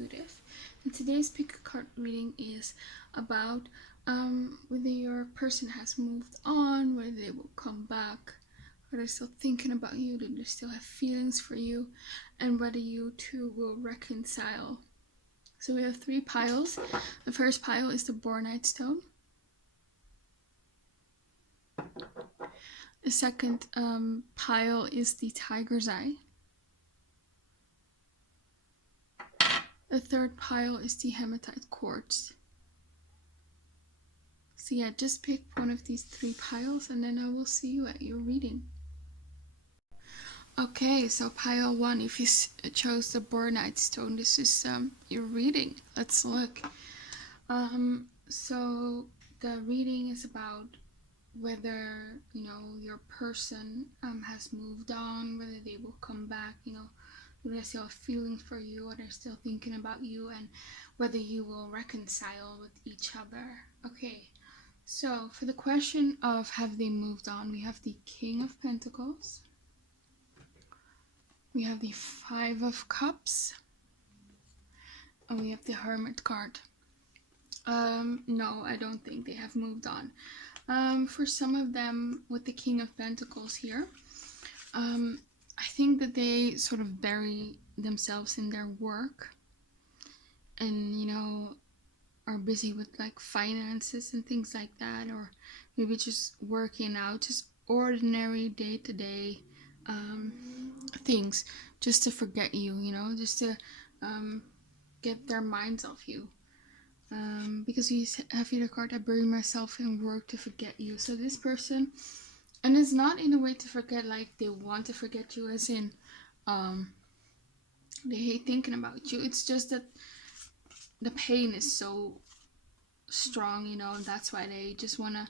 intuitive. And today's pick a card reading is about whether your person has moved on, whether they will come back, whether they're still thinking about you, whether they still have feelings for you, and whether you two will reconcile. So we have 3 piles. The first pile is the Bornite stone. The second pile is the Tiger's Eye. The third pile is the Hematite Quartz. So yeah, just pick one of these 3 piles and then I will see you at your reading. Okay, so pile 1, if you chose the Bornite stone, this is your reading. Let's look. So the reading is about whether, your person has moved on, whether they will come back, whether they still have feelings for you, or they're still thinking about you, and whether you will reconcile with each other. Okay, so for the question of have they moved on, we have the King of Pentacles, we have the 5 of Cups, and we have the Hermit card. No, I don't think they have moved on. For some of them, with the King of Pentacles here, I think that they sort of bury themselves in their work and, are busy with like finances and things like that, or maybe just working out, just ordinary day-to-day things, just to forget you, just to get their minds off you. Because we have here the card, I bury myself in work to forget you. So this person, and it's not in a way to forget like they want to forget you, as in they hate thinking about you. It's just that the pain is so strong, and that's why they just want to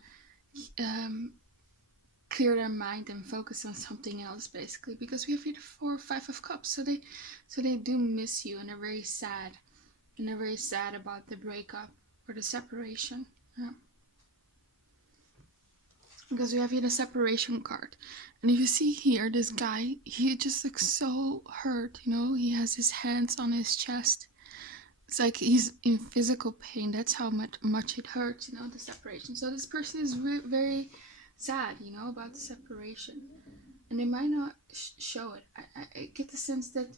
clear their mind and focus on something else, basically. Because we have here the 4 or 5 of Cups, so they do miss you, and they're very sad. And they're very sad about the breakup or the separation. Yeah. Because we have here the separation card. And if you see here, this guy, he just looks so hurt, He has his hands on his chest. It's like he's in physical pain. That's how much it hurts, the separation. So this person is very sad, about the separation. And they might not show it. I get the sense that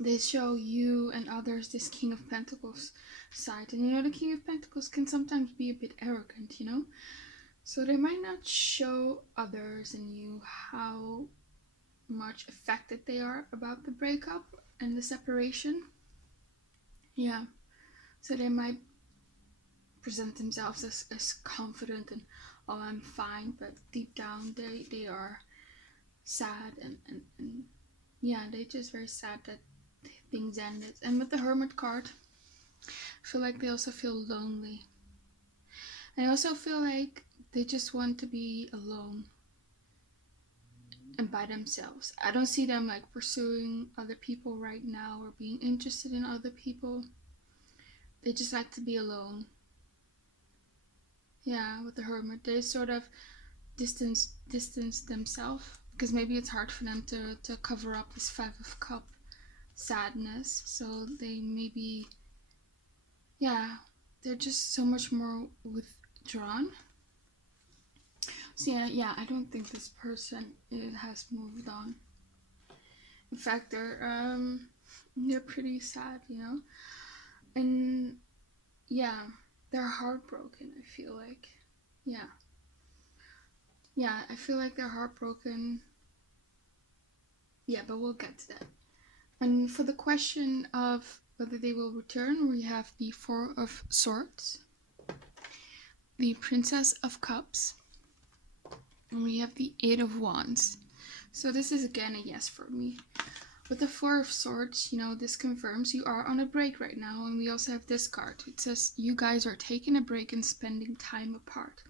they show you and others this King of Pentacles side. And the King of Pentacles can sometimes be a bit arrogant, So they might not show others and you how much affected they are about the breakup and the separation. Yeah. So they might present themselves as confident and, oh, I'm fine. But deep down they are sad and yeah, they're just very sad that things ended. And with the Hermit card, I feel like they also feel lonely. And I also feel like they just want to be alone and by themselves. I don't see them like pursuing other people right now or being interested in other people. They just like to be alone. Yeah, with the Hermit, they sort of distance themselves, because maybe it's hard for them to cover up this 5 of Cup sadness. So they maybe, they're just so much more withdrawn. So yeah, I don't think this person has moved on. In fact, they're pretty sad, and yeah, they're heartbroken. I feel like, yeah, I feel like they're heartbroken. Yeah, but we'll get to that. And for the question of whether they will return, we have the 4 of Swords, the Princess of Cups, and we have the 8 of Wands. So this is again a yes for me. With the 4 of Swords, this confirms you are on a break right now. And we also have this card. It says you guys are taking a break and spending time apart.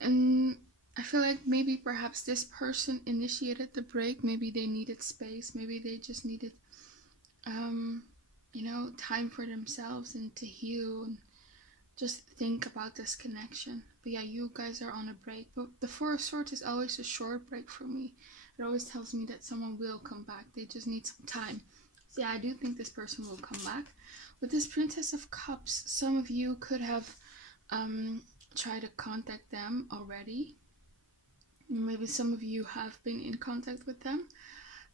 And I feel like maybe perhaps this person initiated the break. Maybe they needed space. Maybe they just needed, time for themselves and to heal and just think about this connection. But yeah, you guys are on a break. But the 4 of Swords is always a short break for me. It always tells me that someone will come back. They just need some time. So yeah, I do think this person will come back. With this Princess of Cups, some of you could have tried to contact them already. Maybe some of you have been in contact with them.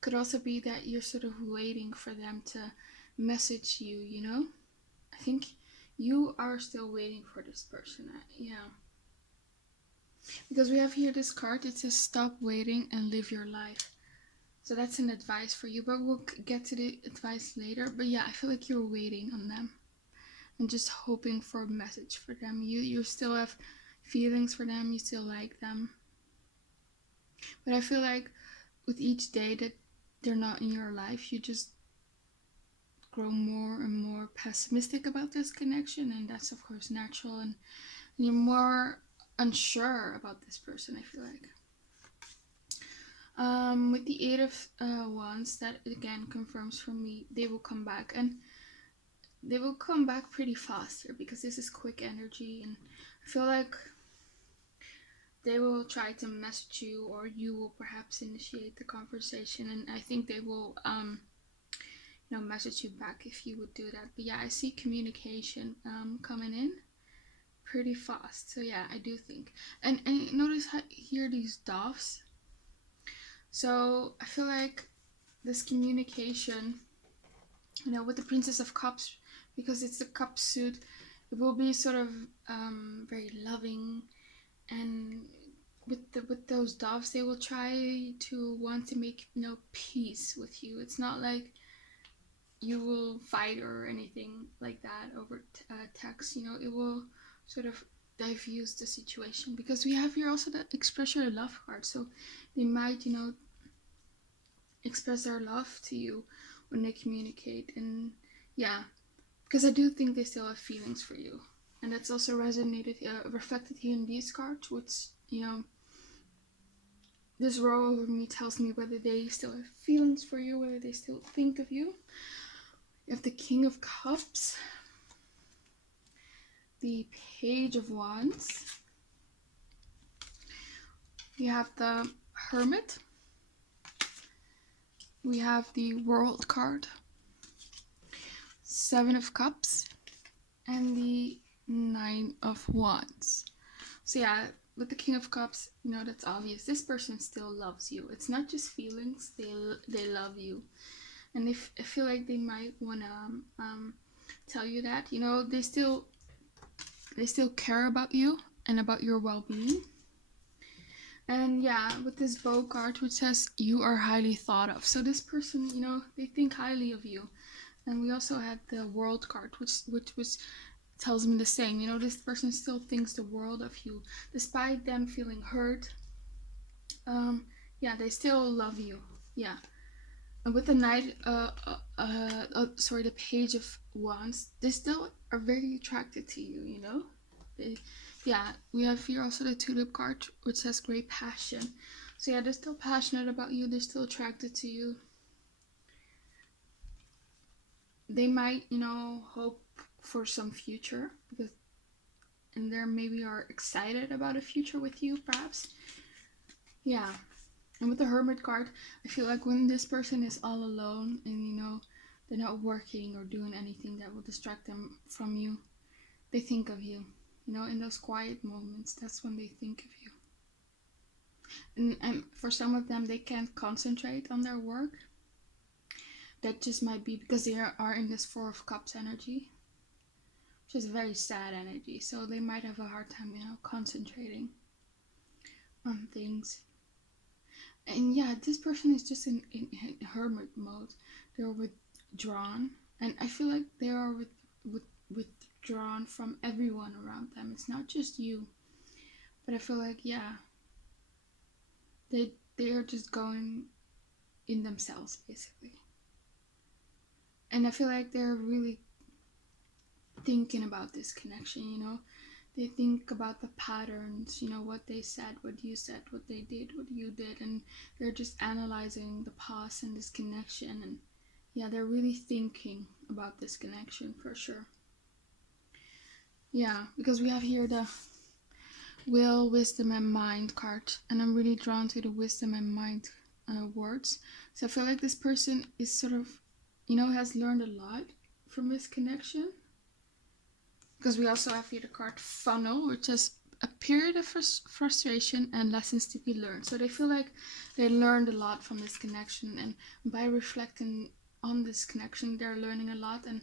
Could also be that you're sort of waiting for them to message you, you know? I think you are still waiting for this person. Yeah. Because we have here this card, it says stop waiting and live your life. So that's an advice for you, but we'll get to the advice later. But yeah, I feel like you're waiting on them and just hoping for a message for them. You still have feelings for them, you still like them. But I feel like with each day that they're not in your life, you just grow more and more pessimistic about this connection, and that's of course natural, and you're more unsure about this person, I feel like. With the Eight of Wands, that again confirms for me they will come back, and they will come back pretty fast here because this is quick energy, and I feel like they will try to message you, or you will perhaps initiate the conversation, and I think they will message you back if you would do that. But yeah, I see communication coming in pretty fast. So yeah, I do think, and notice how here these doves. So I feel like this communication, with the Princess of Cups, because it's the cup suit, it will be sort of very loving, and with those doves, they will try to want to make peace with you. It's not like you will fight or anything like that over text. It will sort of diffuse the situation, because we have here also the express your love card. So they might express their love to you when they communicate, and yeah, because I do think they still have feelings for you, and that's also reflected here in these cards, which this row over me tells me whether they still have feelings for you, whether they still think of you. You have the King of Cups, the Page of Wands, we have the Hermit, we have the World card, Seven of Cups, and the Nine of Wands. So yeah, with the King of Cups, that's obvious. This person still loves you. It's not just feelings, they love you. And I feel like they might want to tell you that, they still care about you and about your well-being. And yeah, with this Bow card, which says you are highly thought of. So this person, they think highly of you. And we also had the World card, which tells me the same. This person still thinks the world of you, despite them feeling hurt. Yeah, they still love you. Yeah. And with the the Page of Wands, they still are very attracted to you, yeah, we have here also the Tulip card, which says great passion. So yeah, they're still passionate about you, they're still attracted to you. They might, hope for some future, and they maybe are excited about a future with you, perhaps. Yeah. And with the Hermit card, I feel like when this person is all alone and they're not working or doing anything that will distract them from you, they think of you. In those quiet moments, that's when they think of you. And for some of them, they can't concentrate on their work. That just might be because they are in this Four of Cups energy, which is a very sad energy. So they might have a hard time, concentrating on things. And yeah, this person is just in hermit mode. They're withdrawn, and I feel like they are withdrawn from everyone around them. It's not just you, but I feel like they are just going in themselves basically. And I feel like they're really thinking about this connection. They think about the patterns, what they said, what you said, what they did, what you did, and they're just analyzing the past and this connection. And yeah, they're really thinking about this connection for sure. Yeah, because we have here the Will, Wisdom, and Mind card, and I'm really drawn to the Wisdom and Mind words. So I feel like this person is sort of, has learned a lot from this connection. Because we also have here the card Funnel, which is a period of frustration and lessons to be learned. So they feel like they learned a lot from this connection, and by reflecting on this connection, they're learning a lot, and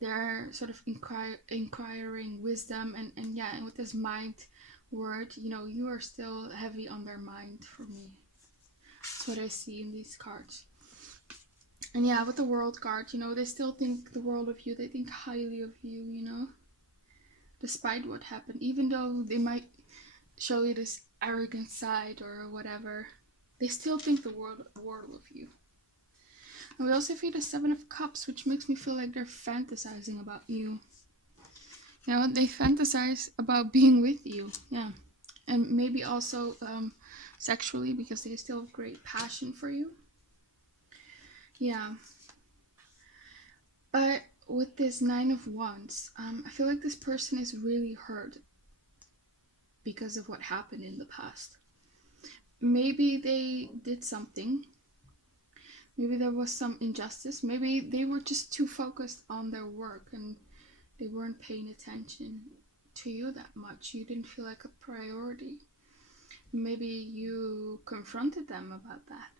they're sort of inquiring wisdom, and with this mind word, you are still heavy on their mind for me. That's what I see in these cards. And yeah, with the World card, they still think the world of you. They think highly of you, despite what happened. Even though they might show you this arrogant side or whatever, they still think the world of you. And we also feel the Seven of Cups, which makes me feel like they're fantasizing about you. They fantasize about being with you. Yeah. And maybe also sexually, because they still have great passion for you. Yeah. But with this Nine of Wands, I feel like this person is really hurt because of what happened in the past. Maybe they did something. Maybe there was some injustice. Maybe they were just too focused on their work and they weren't paying attention to you that much. You didn't feel like a priority. Maybe you confronted them about that.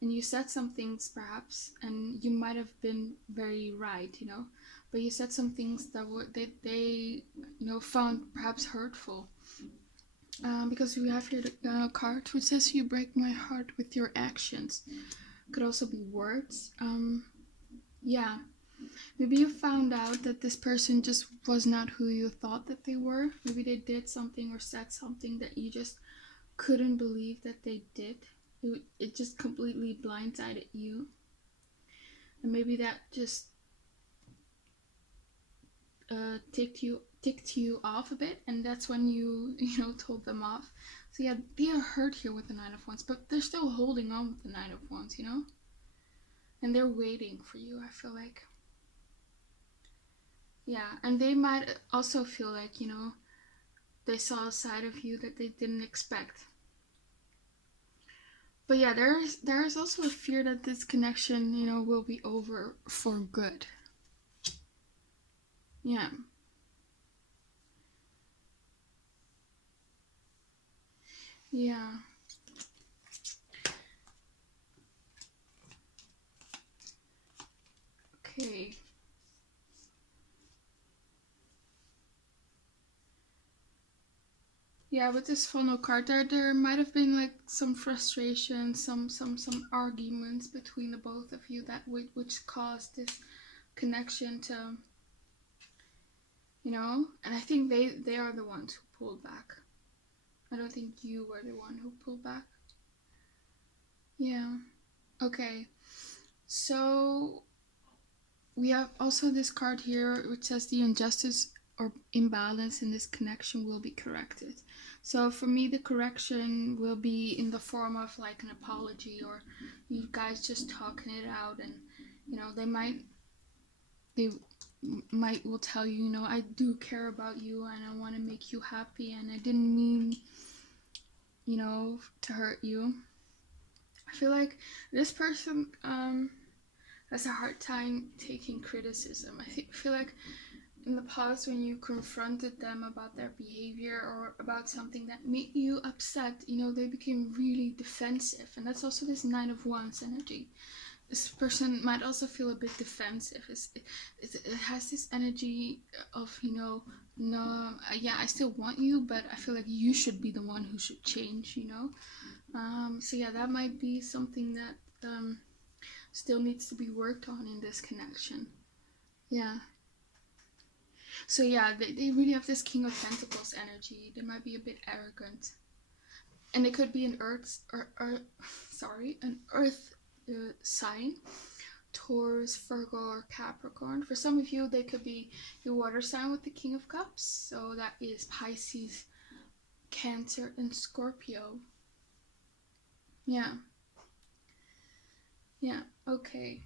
And you said some things perhaps, and you might have been very right, but you said some things that they found perhaps hurtful. Because we have here the card which says you break my heart with your actions. Could also be words. Yeah. Maybe you found out that this person just was not who you thought that they were. Maybe they did something or said something that you just couldn't believe that they did. It just completely blindsided you. And maybe that just ticked you off a bit, and that's when you told them off. So yeah, they are hurt here with the Nine of Wands, but they're still holding on with the Nine of Wands, and they're waiting for you, I feel like. Yeah, and they might also feel like, they saw a side of you that they didn't expect. But yeah, there is also a fear that this connection, will be over for good. Yeah. Yeah. Okay. Yeah, with this funnel card, there might have been like some frustration, some arguments between the both of you which caused this connection to, and I think they are the ones who pulled back. I don't think you were the one who pulled back. Yeah. Okay. So we have also this card here which says the injustice or imbalance in this connection will be corrected. So for me, the correction will be in the form of like an apology, or you guys just talking it out, and they might will tell you, I do care about you and I want to make you happy, and I didn't mean to hurt you. I feel like this person has a hard time taking criticism. I feel like in the past, when you confronted them about their behavior or about something that made you upset, they became really defensive. And that's also this Nine of Wands energy. This person might also feel a bit defensive. It has this energy of, no, yeah, I still want you, but I feel like you should be the one who should change, So yeah, that might be something that still needs to be worked on in this connection. Yeah. So yeah, they really have this King of Pentacles energy. They might be a bit arrogant, and it could be an earth sign, Taurus, Virgo, or Capricorn. For some of you, they could be your water sign with the King of Cups. So that is Pisces, Cancer, and Scorpio. Yeah. Yeah. Okay.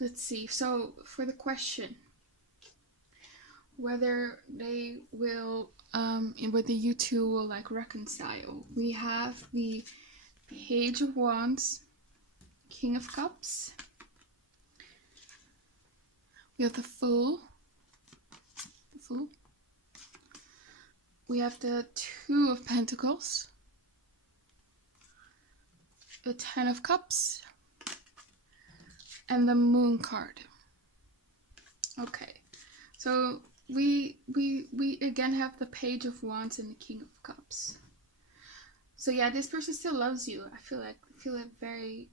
Let's see. So for the question, whether they will whether you two will like reconcile, we have the Page of Wands, King of Cups. We have the Fool. We have the Two of Pentacles, the Ten of Cups, and the Moon card. Okay, so we again have the Page of Wands and the King of Cups. So yeah, this person still loves you. I feel it very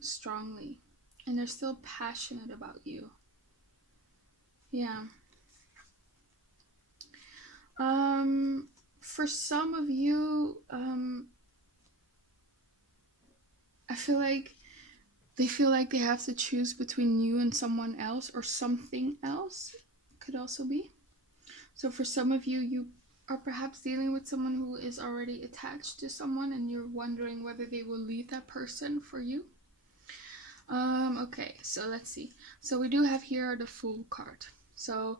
strongly, and they're still passionate about you. Yeah. For some of you, I feel like they have to choose between you and someone else or something else. Could also be. So for some of you, you are perhaps dealing with someone who is already attached to someone and you're wondering whether they will leave that person for you. Okay, so let's see. So we do have here the Fool card. So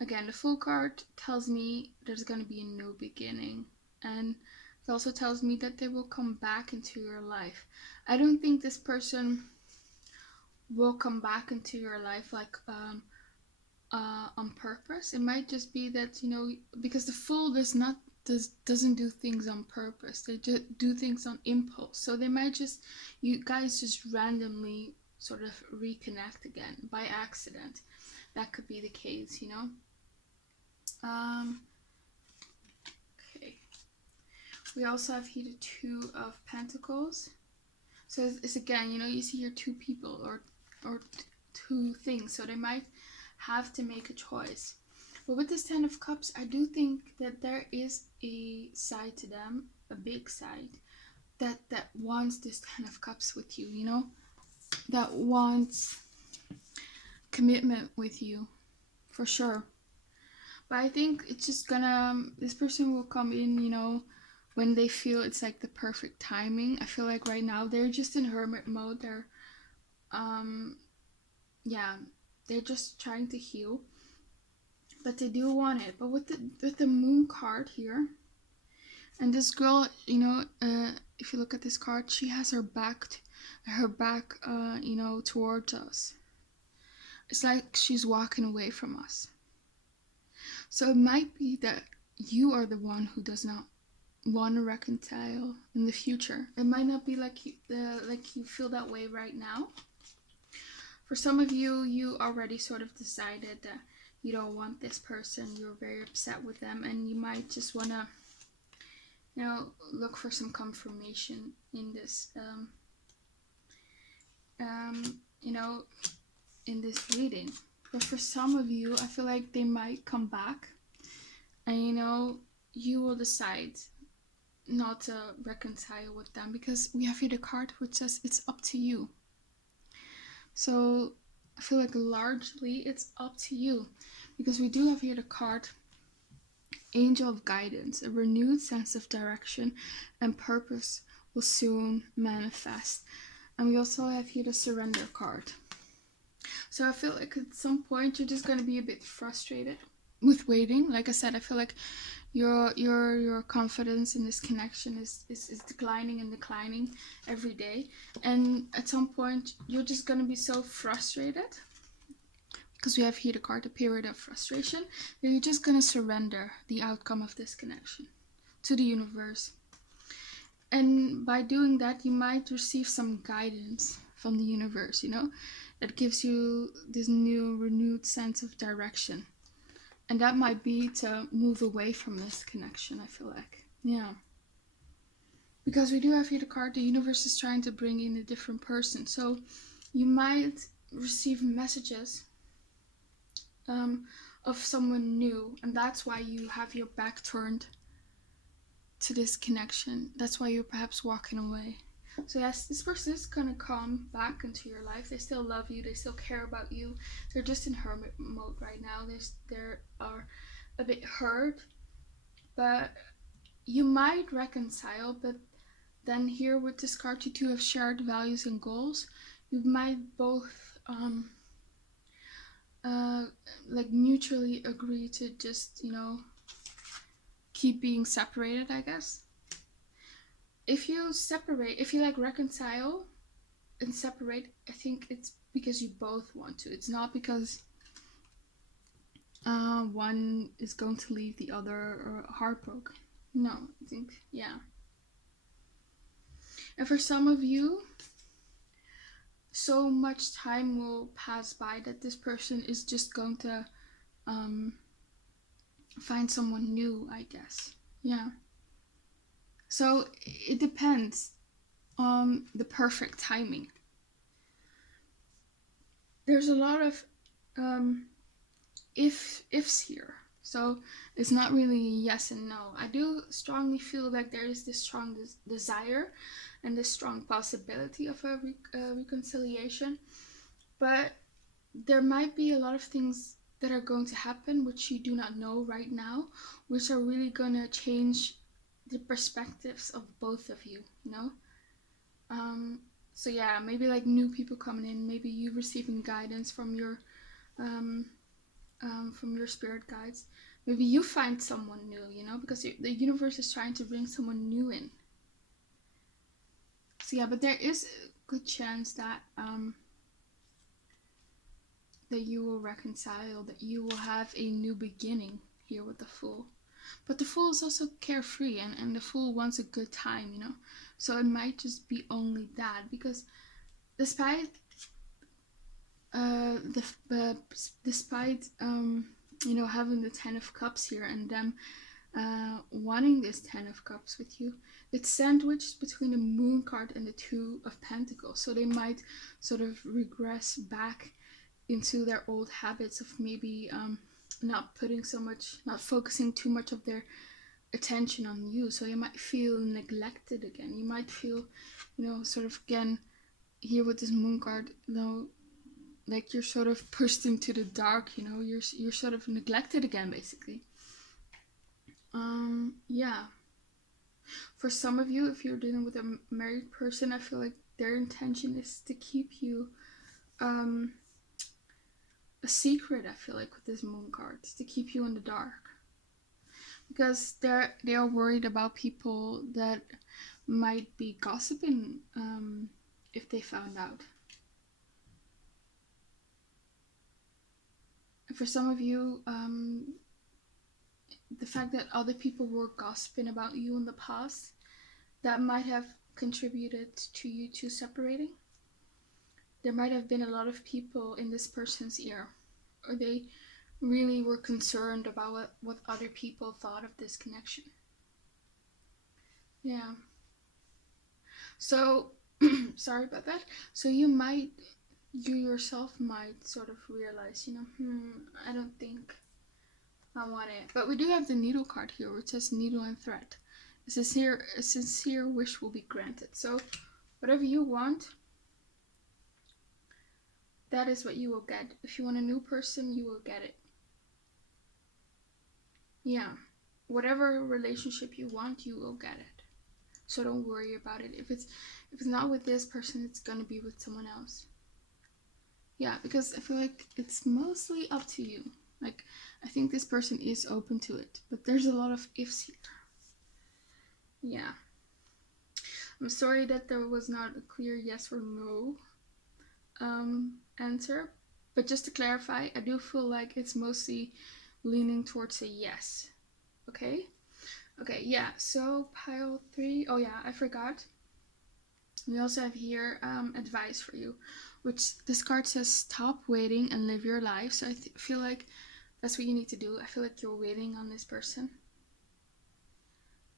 again, the Fool card tells me there's going to be a new beginning, and it also tells me that they will come back into your life. I don't think this person will come back into your life like on purpose. It might just be that, you know, because the Fool doesn't do things on purpose. They just do things on impulse. So they might just, you guys just randomly sort of reconnect again by accident. That could be the case, you know. Okay. We also have here the Two of Pentacles. So it's again, you know, you see here two people or two things. So they might have to make a choice. But with this Ten of Cups, I do think that there is a side to them, a big side, that wants this Ten of Cups with you, you know? That wants commitment with you, for sure. But I think it's just gonna, this person will come in, you know, when they feel it's like the perfect timing. I feel like right now they're just in hermit mode. They're, yeah, they're just trying to heal. But they do want it. But with the Moon card here, and this girl, you know, if you look at this card, she has her back, you know, towards us. It's like she's walking away from us. So it might be that you are the one who does not want to reconcile in the future. It might not be like you feel that way right now. For some of you, you already sort of decided that you don't want this person. You're very upset with them, and you might just want to, you know, look for some confirmation in this, you know, in this reading. But for some of you, I feel like they might come back, and you know, you will decide not to reconcile with them, because we have here the card which says it's up to you. So I feel like largely it's up to you, because we do have here the card Angel of Guidance. A renewed sense of direction and purpose will soon manifest. And we also have here the Surrender card. So I feel like at some point you're just going to be a bit frustrated with waiting. Like I said, I feel like your confidence in this connection is declining every day. And at some point you're just going to be so frustrated, because we have here the card, the period of frustration, that you're just going to surrender the outcome of this connection to the universe. And by doing that, you might receive some guidance from the universe, you know, that gives you this new renewed sense of direction. And that might be to move away from this connection, I feel like. Yeah. Because we do have here the card, the universe is trying to bring in a different person. So you might receive messages of someone new. And that's why you have your back turned to this connection. That's why you're perhaps walking away. So yes, this person is going to come back into your life. They still love you. They still care about you. They're just in hermit mode right now. They are a bit hurt. But you might reconcile. But then here with this card, you two have shared values and goals. You might both like mutually agree to just, you know, keep being separated, I guess. if you separate, if you like reconcile and separate, I think it's because you both want to. It's not because one is going to leave the other heartbroken. No, I think, yeah. And for some of you, so much time will pass by that this person is just going to um, find someone new, I guess. Yeah. So it depends on the perfect timing. There's a lot of ifs here. So it's not really yes and no. I do strongly feel like there is this strong desire and this strong possibility of a reconciliation. But there might be a lot of things that are going to happen which you do not know right now, which are really going to change the perspectives of both of you, you know? So yeah, maybe like new people coming in, maybe you receiving guidance um, from your spirit guides. Maybe you find someone new, you know, because the universe is trying to bring someone new in. So yeah, but there is a good chance that that you will reconcile, that you will have a new beginning here with the Fool. But the Fool is also carefree, and the Fool wants a good time, you know. So it might just be only that, because despite despite you know, having the 10 of Cups here and them wanting this 10 of Cups with you, it's sandwiched between the Moon card and the 2 of Pentacles. So they might sort of regress back into their old habits of maybe not focusing too much of their attention on you. So you might feel neglected again. You might feel, you know, sort of again here with this Moon card, you know, like you're sort of pushed into the dark, you know, you're sort of neglected again, basically. Yeah. For some of you, if you're dealing with a married person, I feel like their intention is to keep you a secret. I feel like with this Moon card, to keep you in the dark, because they are worried about people that might be gossiping if they found out. And for some of you, the fact that other people were gossiping about you in the past, that might have contributed to you two separating. There might have been a lot of people in this person's ear, or they really were concerned about what other people thought of this connection. Yeah. So, sorry about that. So you yourself might sort of realize, you know, I don't think I want it. But we do have the Needle card here, which says needle and thread. A sincere wish will be granted. So whatever you want, that is what you will get. If you want a new person, you will get it. Yeah. Whatever relationship you want, you will get it. So don't worry about it. If it's not with this person, it's gonna be with someone else. Yeah, because I feel like it's mostly up to you. Like, I think this person is open to it, but there's a lot of ifs here. Yeah. I'm sorry that there was not a clear yes or no answer, but just to clarify, I do feel like it's mostly leaning towards a yes. Okay? Okay, yeah, so pile 3. Oh yeah, I forgot. We also have here advice for you, which this card says stop waiting and live your life. So I feel like that's what you need to do. I feel like you're waiting on this person,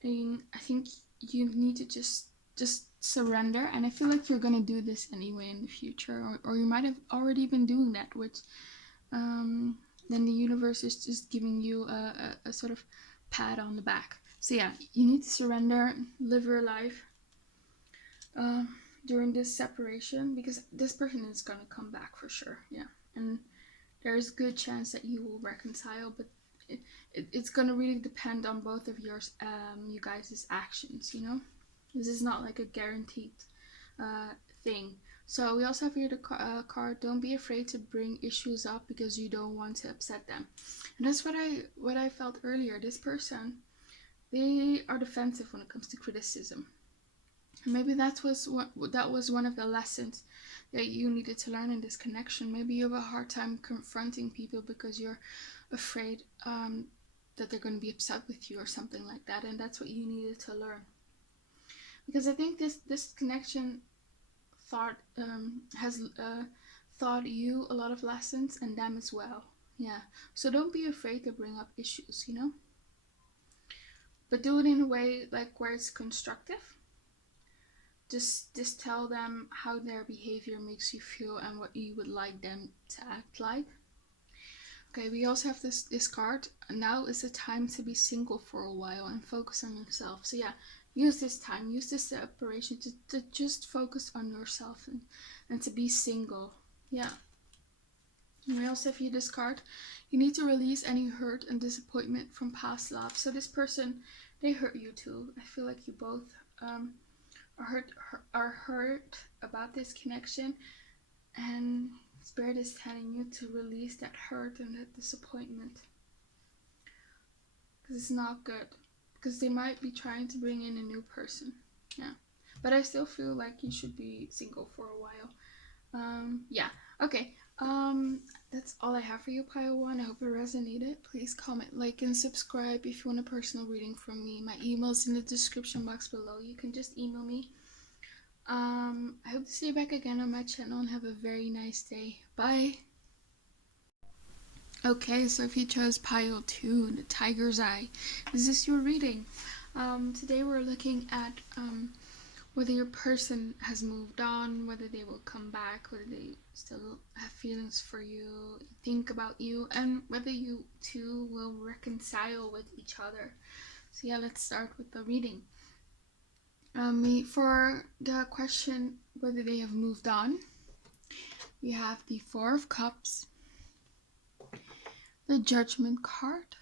and I think you need to just surrender. And I feel like you're gonna do this anyway in the future, or you might have already been doing that, which then the universe is just giving you a sort of pat on the back. So yeah, you need to surrender, live your life during this separation, because this person is gonna come back for sure. Yeah, and there's a good chance that you will reconcile, but it's gonna really depend on both of you guys' actions, you know. This is not like a guaranteed thing. So we also have here the card, don't be afraid to bring issues up because you don't want to upset them. And that's what I felt earlier. This person, they are defensive when it comes to criticism. Maybe that was one of the lessons that you needed to learn in this connection. Maybe you have a hard time confronting people because you're afraid that they're going to be upset with you or something like that, and that's what you needed to learn. Because I think this connection has taught you a lot of lessons, and them as well. Yeah. So don't be afraid to bring up issues, you know, but do it in a way like where it's constructive. Just tell them how their behavior makes you feel and what you would like them to act like. Okay, we also have this card. Now is the time to be single for a while and focus on yourself. So yeah, use this time, use this separation to just focus on yourself and to be single. Yeah. And we also have here this card. You need to release any hurt and disappointment from past love. So this person, they hurt you too. I feel like you both are hurt about this connection, and Spirit is telling you to release that hurt and that disappointment, because it's not good, because they might be trying to bring in a new person. Yeah, but I still feel like you should be single for a while. Yeah, okay. That's all I have for you, Pile 1. I hope it resonated. Please comment, like, and subscribe if you want a personal reading from me. My email's in the description box below. You can just email me. I hope to see you back again on my channel, and have a very nice day. Bye! Okay, so if you chose Pile 2, the Tiger's Eye, is this your reading? Today we're looking at whether your person has moved on, whether they will come back, whether they still have feelings for you, think about you, and whether you two will reconcile with each other. So yeah, let's start with the reading. For the question whether they have moved on, we have the Four of Cups, the Judgment card,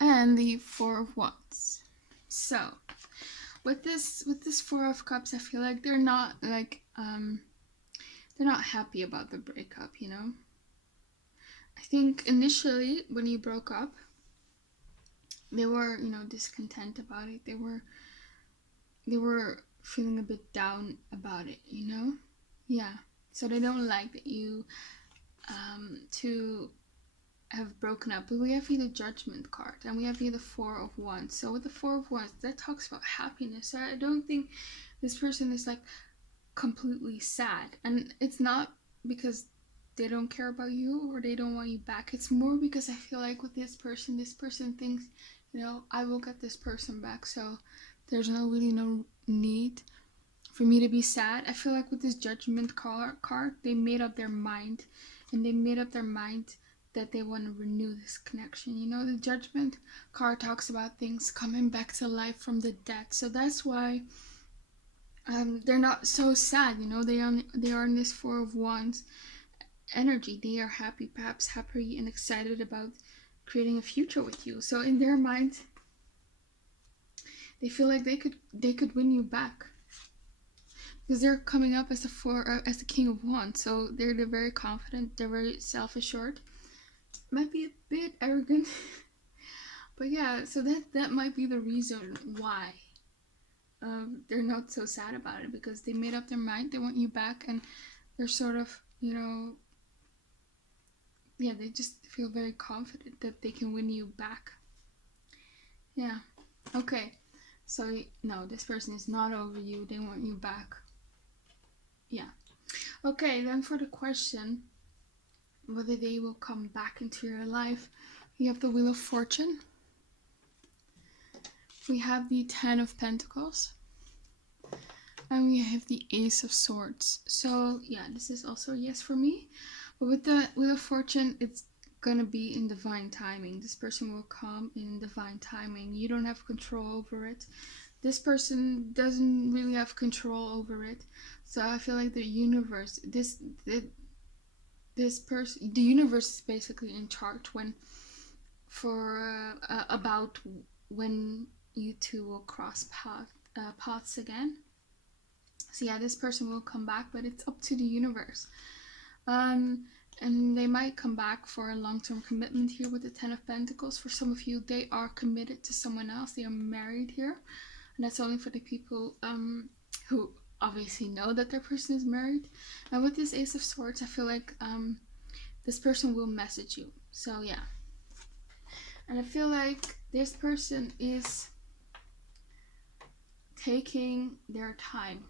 and the Four of Wands. So with this Four of Cups, I feel like they're not happy about the breakup, you know. I think initially when you broke up, they were, you know, discontent about it. They were feeling a bit down about it, you know. Yeah, so they don't like that you to have broken up. But we have here the Judgment card, and we have here the Four of Wands. So with the Four of Wands, that talks about happiness. So I don't think this person is like completely sad, and it's not because they don't care about you or they don't want you back. It's more because I feel like with this person thinks, you know, I will get this person back, so there's no need for me to be sad. I feel like with this Judgment card, they made up their mind, and they made up their mind that they want to renew this connection. You know, the Judgment card talks about things coming back to life from the dead, so that's why they're not so sad. You know, they are in this Four of Wands energy. They are happy, perhaps happy and excited about creating a future with you. So in their mind, they feel like they could win you back, because they're coming up as the King of Wands. So they're very confident. They're very self-assured. Might be a bit arrogant, but yeah. So that might be the reason why they're not so sad about it, because they made up their mind. They want you back, and they're sort of, you know, yeah, they just feel very confident that they can win you back. Yeah. Okay. So no, this person is not over you. They want you back. Yeah. Okay, then for the question whether they will come back into your life, we have the Wheel of Fortune. We have the Ten of Pentacles. And we have the Ace of Swords. So yeah, this is also a yes for me. But with the Wheel of Fortune, it's gonna be in divine timing. This person will come in divine timing. You don't have control over it. This person doesn't really have control over it. So I feel like the universe, the universe is basically in charge about when you two will cross paths again. So yeah, this person will come back, but it's up to the universe. And they might come back for a long-term commitment here with the Ten of Pentacles. For some of you, they are committed to someone else. They are married here. And that's only for the people who obviously know that their person is married. And with this Ace of Swords, I feel like this person will message you. So yeah. And I feel like this person is taking their time.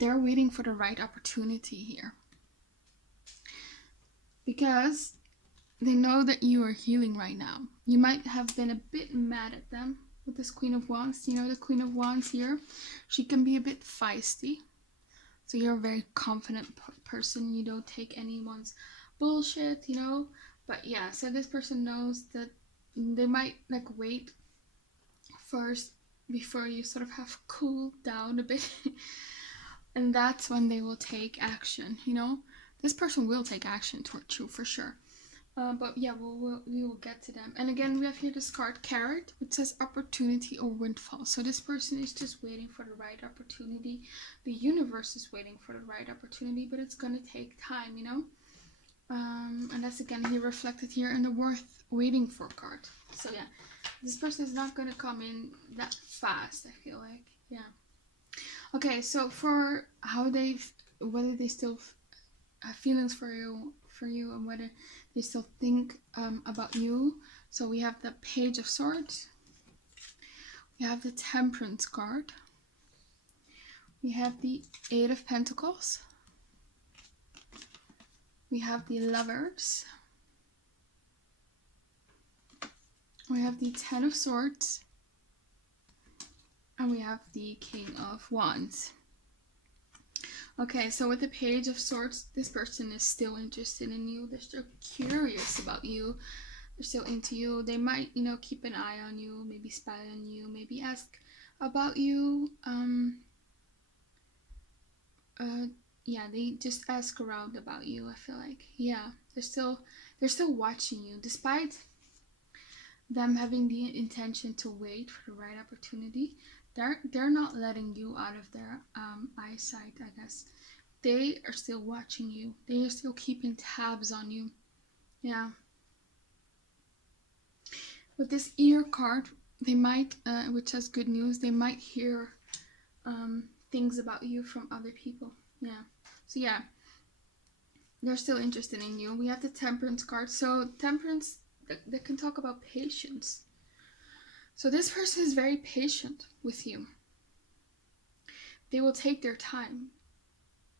They're waiting for the right opportunity here. Because they know that you are healing right now. You might have been a bit mad at them with this Queen of Wands. You know, the Queen of Wands here, she can be a bit feisty. So you're a very confident person. You don't take anyone's bullshit, you know. But yeah, so this person knows that they might like wait first before you sort of have cooled down a bit. And that's when they will take action, you know. This person will take action towards you for sure. But yeah, we will get to them. And again, we have here this card, Carrot, which says opportunity or windfall. So this person is just waiting for the right opportunity. The universe is waiting for the right opportunity, but it's going to take time, you know. And that's again here reflected here in the worth waiting for card. So yeah, this person is not going to come in that fast, I feel like. Yeah. Okay, so for how whether they still have feelings for you, and whether they still think about you. So we have the Page of Swords, we have the Temperance card, we have the Eight of Pentacles, we have the Lovers, we have the Ten of Swords, and we have the King of Wands. Okay, so with the Page of Swords, this person is still interested in you. They're still curious about you. They're still into you. They might, you know, keep an eye on you, maybe spy on you, maybe ask about you. Yeah, they just ask around about you, I feel like. Yeah, they're still watching you, despite them having the intention to wait for the right opportunity. They're not letting you out of their eyesight, I guess. They are still watching you. They are still keeping tabs on you. Yeah. With this Ear card, they might, which has good news, they might hear things about you from other people. Yeah. So yeah, they're still interested in you. We have the Temperance card. So Temperance, they can talk about patience. So this person is very patient with you. They will take their time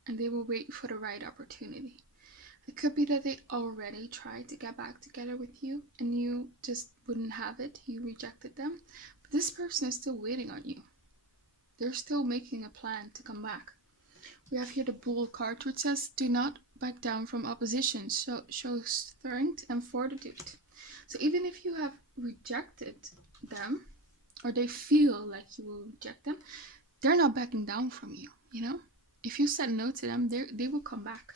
and they will wait for the right opportunity. It could be that they already tried to get back together with you and you just wouldn't have it. You rejected them. But this person is still waiting on you. They're still making a plan to come back. We have here the Bull card, which says, do not back down from opposition. Show strength and fortitude. So even if you have rejected them, or they feel like you will reject them, they're not backing down from you, you know? If you said no to them, they will come back.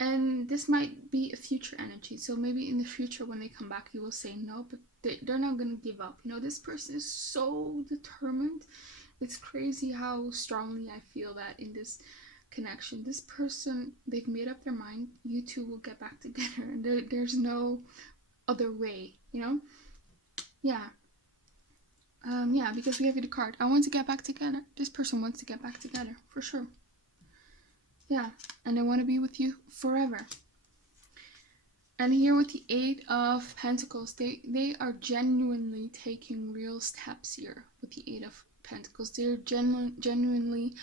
And this might be a future energy. So maybe in the future when they come back, you will say no, but they're not going to give up. You know, this person is so determined. It's crazy how strongly I feel that in this connection. This person, they've made up their mind. You two will get back together. And there's no other way, you know? Yeah. Yeah, because we have the card. I want to get back together. This person wants to get back together, for sure. Yeah, and they want to be with you forever. And here with the Eight of Pentacles, they are genuinely taking real steps here with the Eight of Pentacles. They're genuinely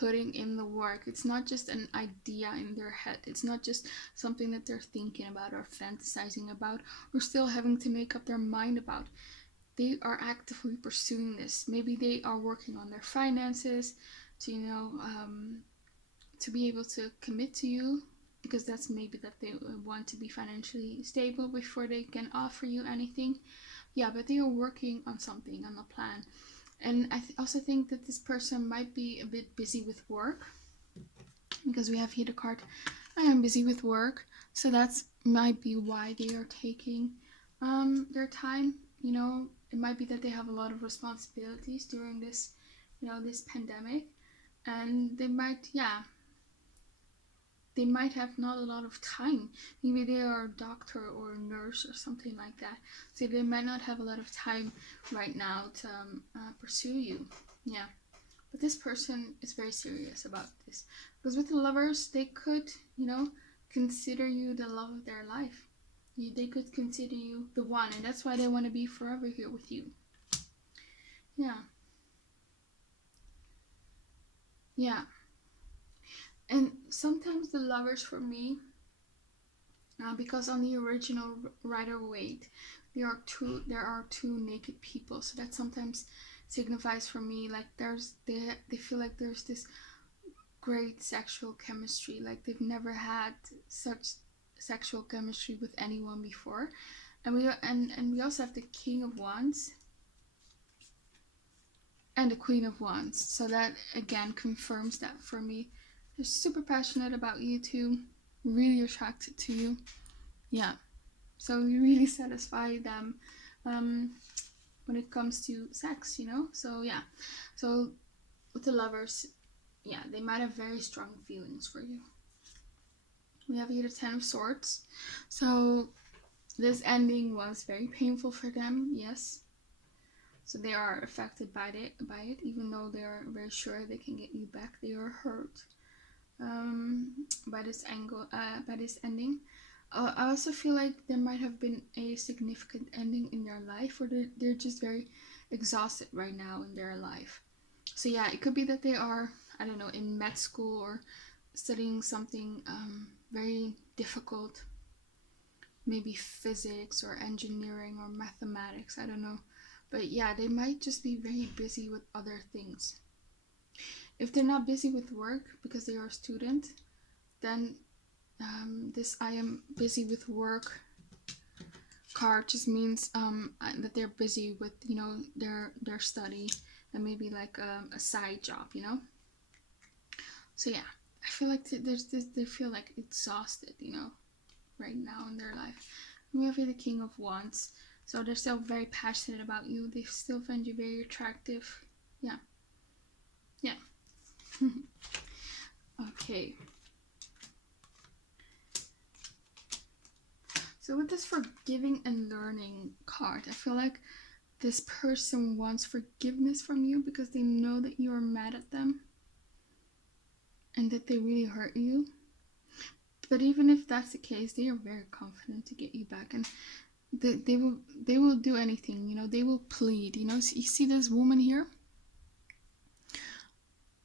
putting in the work. It's not just an idea in their head. It's not just something that they're thinking about or fantasizing about or still having to make up their mind about. They are actively pursuing this. Maybe they are working on their finances to, you know, to be able to commit to you, because that's maybe that they want to be financially stable before they can offer you anything. Yeah, but they are working on something, on a plan. And I also think that this person might be a bit busy with work, because we have here the card, I am busy with work. So that's might be why they are taking their time. You know, it might be that they have a lot of responsibilities during this, you know, this pandemic, and they might, yeah, they might have not a lot of time. Maybe they are a doctor or a nurse or something like that. So they might not have a lot of time right now to pursue you. Yeah. But this person is very serious about this. Because with the Lovers, they could, consider you the love of their life. They could consider you the one. And that's why they want to be forever here with you. Yeah. Yeah. And sometimes the Lovers for me, because on the original Rider Waite, there are two naked people. So that sometimes signifies for me like they feel like there's this great sexual chemistry, like they've never had such sexual chemistry with anyone before. And we also have the King of Wands and the Queen of Wands, so that again confirms that for me. They're super passionate about you too, really attracted to you. Yeah, so you really satisfy them when it comes to sex, so yeah. So with the Lovers, yeah, they might have very strong feelings for you. We have here the Ten of Swords. So this ending was very painful for them, yes. So they are affected by it, even though they are very sure they can get you back. They are hurt by this ending. I also feel like there might have been a significant ending in their life, or they're just very exhausted right now in their life. So yeah, it could be that they are, I don't know, in med school or studying something very difficult, maybe physics or engineering or mathematics, I don't know. But yeah, they might just be very busy with other things. If they're not busy with work because they are a student, then this I am busy with work card just means that they're busy with their study and maybe like a side job, So yeah, I feel like they feel like exhausted, right now in their life. And we have here the King of Wands, so they're still very passionate about you. They still find you very attractive. Yeah. Okay. So with this forgiving and learning card, I feel like this person wants forgiveness from you because they know that you are mad at them and that they really hurt you. But even if that's the case, they are very confident to get you back, and they will do anything. They will plead. You see this woman here.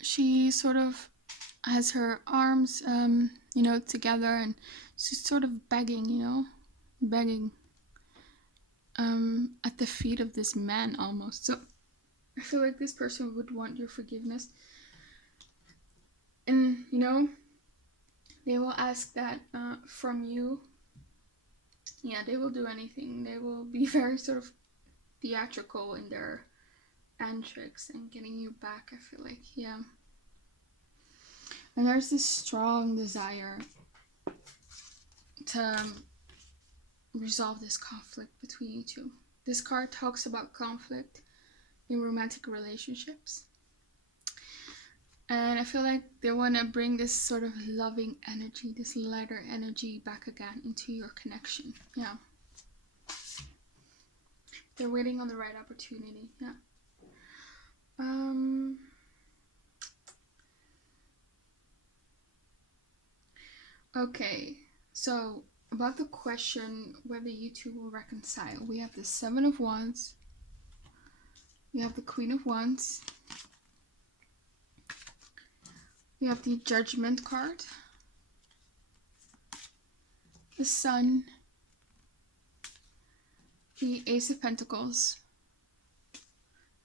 She sort of has her arms, together, and she's sort of begging, at the feet of this man almost. So I feel like this person would want your forgiveness. And, they will ask that from you. Yeah, they will do anything. They will be very sort of theatrical in their antics and getting you back, I feel like. Yeah. And there's this strong desire to resolve this conflict between you two. This card talks about conflict in romantic relationships. And I feel like they want to bring this sort of loving energy, this lighter energy back again into your connection. Yeah. They're waiting on the right opportunity. Yeah. Okay. So about the question whether you two will reconcile, we have the Seven of Wands. We have the Queen of Wands. We have the Judgment card, the Sun, the Ace of Pentacles,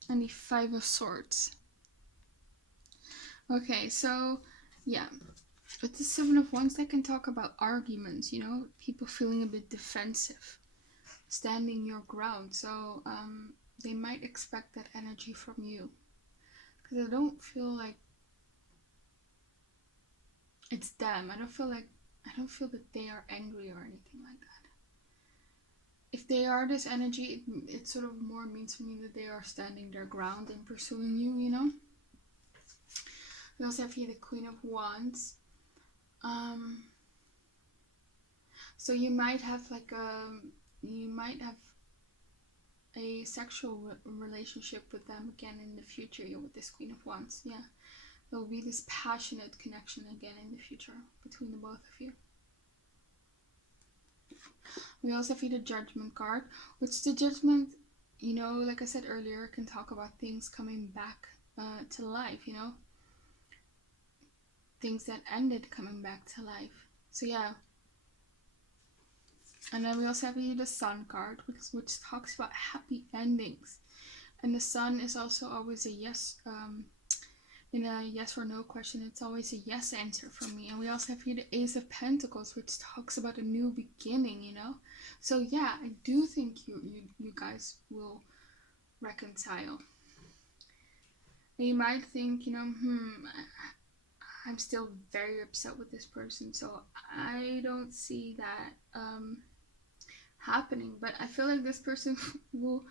and the Five of Swords. Okay, so yeah, with the Seven of Wands, they can talk about arguments, people feeling a bit defensive, standing your ground. So they might expect that energy from you, because I don't feel like it's them. I don't feel that they are angry or anything like that. If they are this energy, it sort of more means for me that they are standing their ground and pursuing you, We also have here the Queen of Wands. Um, so you might have a sexual relationship with them again in the future. You're with this Queen of Wands. Yeah, there will be this passionate connection again in the future between the both of you. We also have the Judgment card, which the Judgment, you know, like I said earlier, can talk about things coming back to life, you know, things that ended coming back to life. So yeah. And then we also have the Sun card, which talks about happy endings. And the Sun is also always a yes. In a yes or no question, it's always a yes answer for me. And we also have here the Ace of Pentacles, which talks about a new beginning, you know. So yeah, I do think you guys will reconcile. And you might think, you know, I'm still very upset with this person, so I don't see that happening. But I feel like this person will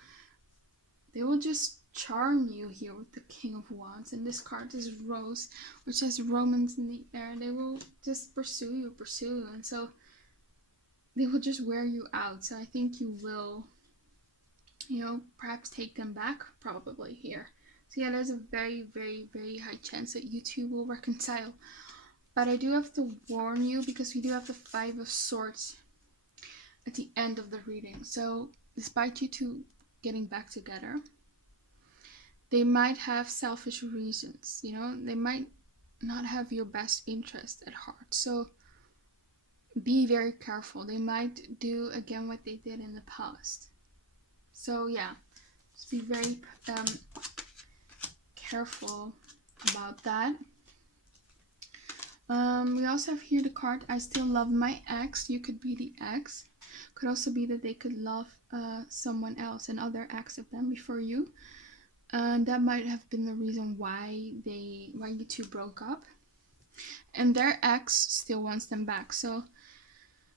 just charm you here with the King of Wands, and this card is Rose, which has romance in the air. They will just pursue you, and so they will just wear you out. So I think you will, you know, perhaps take them back, probably here. So yeah, there's a very, very, very high chance that you two will reconcile. But I do have to warn you, because we do have the Five of Swords at the end of the reading. So despite you two getting back together, they might have selfish reasons, you know, they might not have your best interest at heart. So be very careful. They might do again what they did in the past. So yeah, just be very careful about that. We also have here the card I Still Love My Ex. You could be the ex. Could also be that they could love someone else, another ex of them before you. And that might have been the reason why you two broke up. And their ex still wants them back. So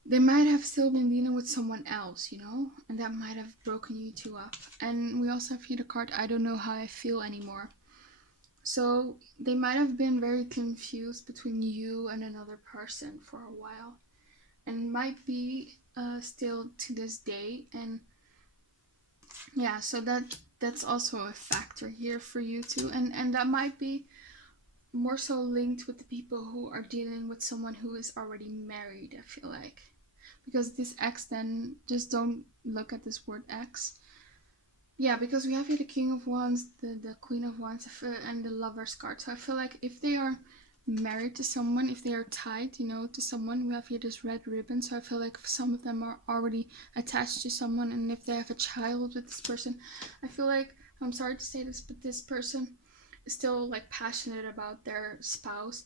they might have still been dealing with someone else, you know? And that might have broken you two up. And we also have here the card I Don't Know How I Feel Anymore. So they might have been very confused between you and another person for a while. And might be still to this day. And yeah, so that's also a factor here for you too. And that might be more so linked with the people who are dealing with someone who is already married, I feel like. Because this ex, then just don't look at this word ex. Yeah, because we have here the King of Wands, the Queen of Wands, and the Lover's card. So I feel like if they are married to someone, if they are tied, you know, to someone, we have here this red ribbon. So I feel like some of them are already attached to someone, and if they have a child with this person, I feel like, I'm sorry to say this, but this person is still like passionate about their spouse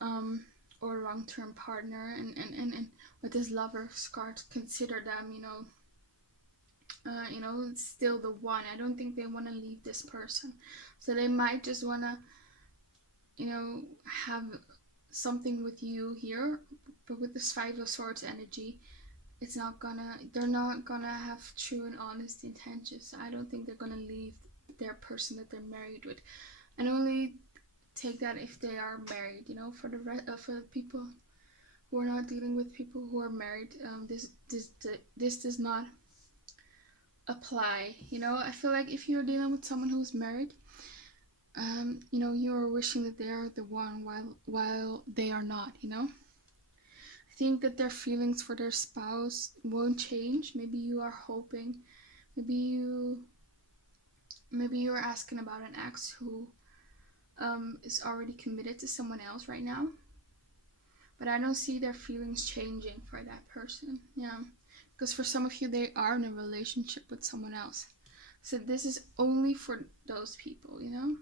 or long-term partner, and with this Lover's card, consider them, you know, it's still the one. I don't think they want to leave this person. So they might just want to, you know, have something with you here. But with this Five of Swords energy, they're not gonna have true and honest intentions. I don't think they're gonna leave their person that they're married with. And only take that if they are married, you know, for the people who are not dealing with people who are married. This does not apply, you know. I feel like if you're dealing with someone who's married, you know, you're wishing that they are the one while they are not, you know. I think that their feelings for their spouse won't change. Maybe you are hoping, maybe you're asking about an ex who is already committed to someone else right now, but I don't see their feelings changing for that person. Yeah, because for some of you, they are in a relationship with someone else. So this is only for those people, you know.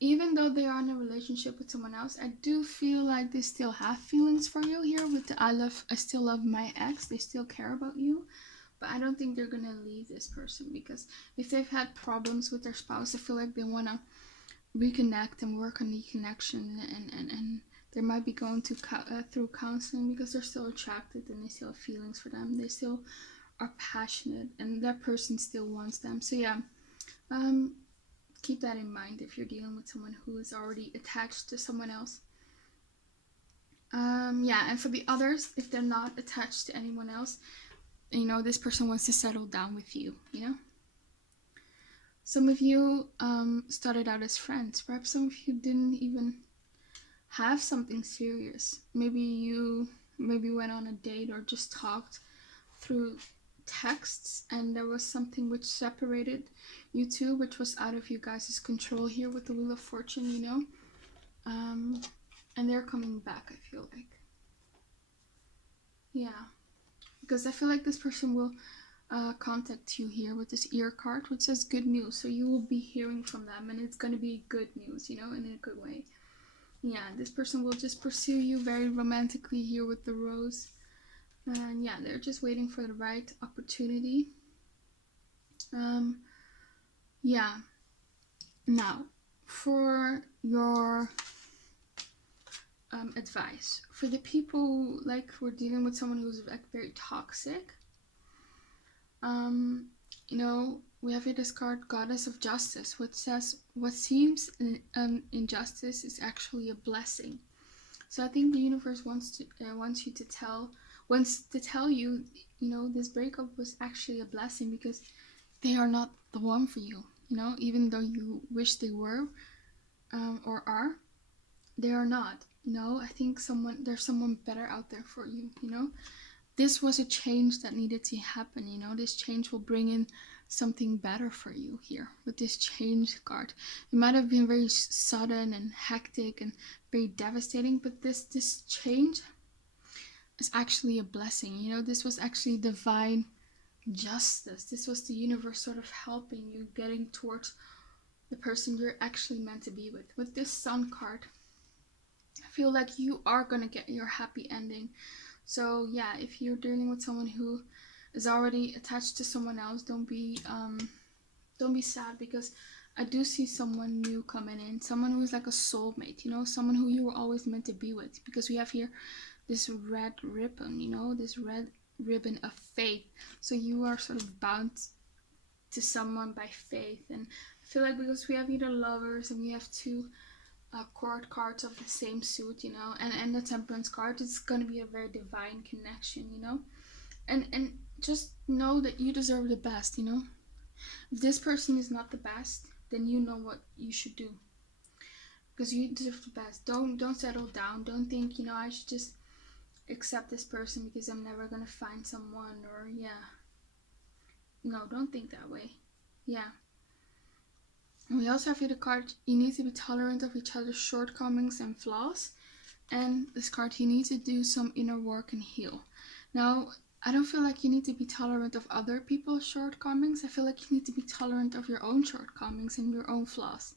Even though they are in a relationship with someone else, I do feel like they still have feelings for you here with the I still love my ex. They still care about you, but I don't think they're gonna leave this person, because if they've had problems with their spouse, I feel like they wanna reconnect and work on the connection, and they might be going to through counseling, because they're still attracted and they still have feelings for them. They still are passionate, and that person still wants them. So yeah, keep that in mind if you're dealing with someone who is already attached to someone else. Yeah, and for the others, if they're not attached to anyone else, you know, this person wants to settle down with you, you know? Some of you started out as friends. Perhaps some of you didn't even have something serious. Maybe you went on a date or just talked through texts, and there was something which separated you two, which was out of you guys' control here with the Wheel of Fortune, you know? And they're coming back, I feel like. Yeah. Because I feel like this person will contact you here with this ear card, which says good news. So you will be hearing from them, and it's going to be good news, you know, in a good way. Yeah, this person will just pursue you very romantically here with the rose. And yeah, they're just waiting for the right opportunity. Yeah. Now, for your advice, for the people like who are dealing with someone who's like very toxic, you know, we have here this card, Goddess of Justice, which says what seems injustice is actually a blessing. So I think the universe wants to tell you, you know, this breakup was actually a blessing because they are not the one for you. You know, even though you wish they were or are, they are not. You know, I think there's someone better out there for you. You know, this was a change that needed to happen. You know, this change will bring in something better for you here with this change card. It might have been very sudden and hectic and very devastating, but this change is actually a blessing. You know, this was actually divine justice. This was the universe sort of helping you getting towards the person you're actually meant to be with. With this Sun card, I feel like you are gonna get your happy ending. So yeah, if you're dealing with someone who is already attached to someone else, don't be sad, because I do see someone new coming in, someone who's like a soulmate, you know, someone who you were always meant to be with, because we have here this red ribbon, you know, this red ribbon of faith. So you are sort of bound to someone by faith. And I feel like because we have either lovers and we have two court cards of the same suit, you know, and the Temperance card, it's gonna be a very divine connection, you know. And just know that you deserve the best, you know. If this person is not the best, then you know what you should do, because you deserve the best. Don't settle down. Don't think, you know, I should just accept this person because I'm never gonna find someone, or yeah. No, don't think that way. Yeah. And we also have here the card, you need to be tolerant of each other's shortcomings and flaws. And this card, you need to do some inner work and heal. Now, I don't feel like you need to be tolerant of other people's shortcomings. I feel like you need to be tolerant of your own shortcomings and your own flaws.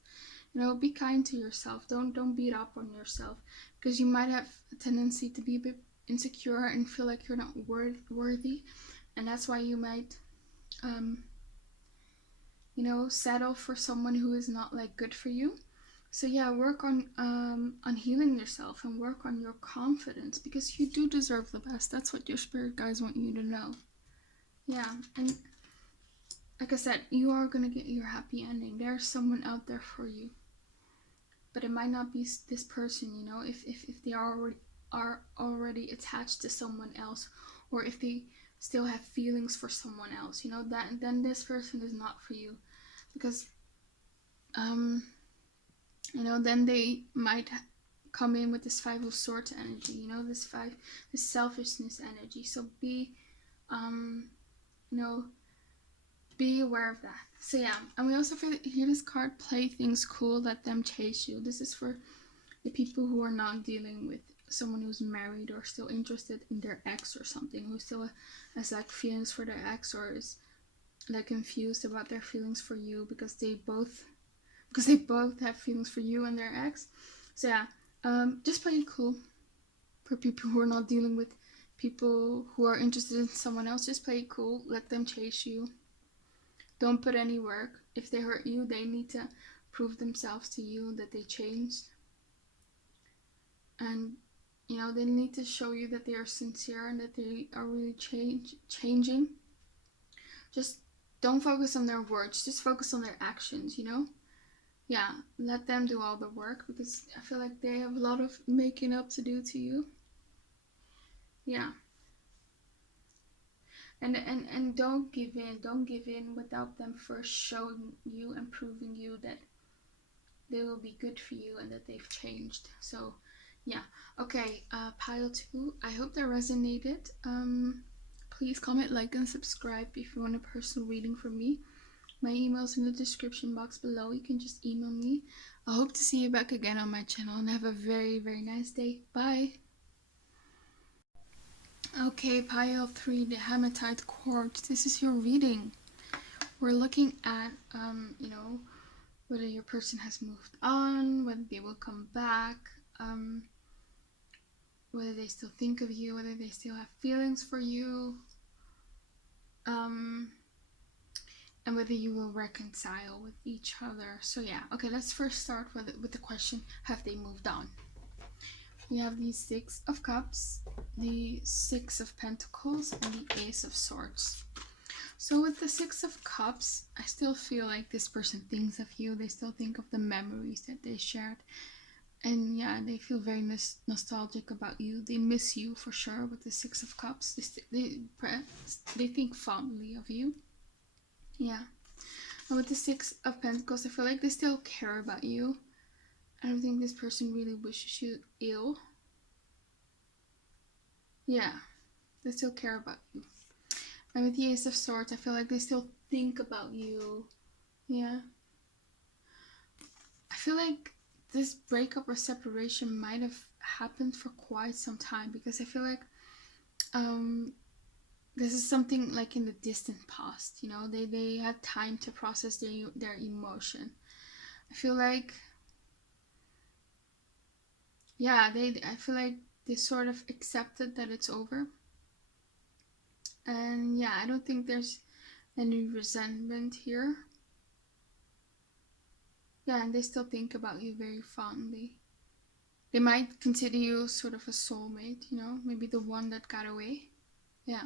You know, be kind to yourself. Don't beat up on yourself, because you might have a tendency to be a bit insecure and feel like you're not worthy, and that's why you might you know, settle for someone who is not like good for you. So yeah, work on healing yourself and work on your confidence, because you do deserve the best. That's what your spirit guides want you to know. Yeah, and like I said, you are gonna get your happy ending. There's someone out there for you, but it might not be this person. You know, if they are already attached to someone else, or if they still have feelings for someone else, you know, that then this person is not for you, because you know, then they might come in with this Five of Swords energy, you know, this selfishness energy. So be you know, be aware of that. So yeah, and we also hear this card, play things cool, let them chase you. This is for the people who are not dealing with someone who's married or still interested in their ex or something, who still has like feelings for their ex, or is like confused about their feelings for you, because they both have feelings for you and their ex. So yeah, just play it cool. For people who are not dealing with people who are interested in someone else, just play it cool, let them chase you. Don't put any work. If they hurt you, they need to prove themselves to you that they changed, and you know, they need to show you that they are sincere and that they are really changing. Just don't focus on their words, just focus on their actions, you know. Yeah, let them do all the work, because I feel like they have a lot of making up to do to you. Yeah. And don't give in. Don't give in without them first showing you and proving you that they will be good for you and that they've changed. So yeah. Okay, pile 2. I hope that resonated. Please comment, like, and subscribe if you want a personal reading from me. My email's in the description box below. You can just email me. I hope to see you back again on my channel, and have a very, very nice day. Bye. Okay, pile 3, the Hematite Quartz. This is your reading. We're looking at, you know, whether your person has moved on, whether they will come back, whether they still think of you, whether they still have feelings for you, and whether you will reconcile with each other. So yeah, okay, let's first start with the question, have they moved on? We have the 6 of Cups, the 6 of Pentacles, and the Ace of Swords. So with the 6 of Cups, I still feel like this person thinks of you. They still think of the memories that they shared. And yeah, they feel very nostalgic about you. They miss you for sure with the 6 of Cups. They think fondly of you. Yeah. And with the 6 of Pentacles, I feel like they still care about you. I don't think this person really wishes you ill. Yeah, they still care about you. And with the Ace of Swords, I feel like they still think about you. Yeah. I feel like this breakup or separation might have happened for quite some time, because I feel like this is something like in the distant past, you know. They had time to process their emotion. I feel like, yeah, I feel like they sort of accepted that it's over. And yeah, I don't think there's any resentment here. Yeah, and they still think about you very fondly. They might consider you sort of a soulmate, you know, maybe the one that got away. Yeah.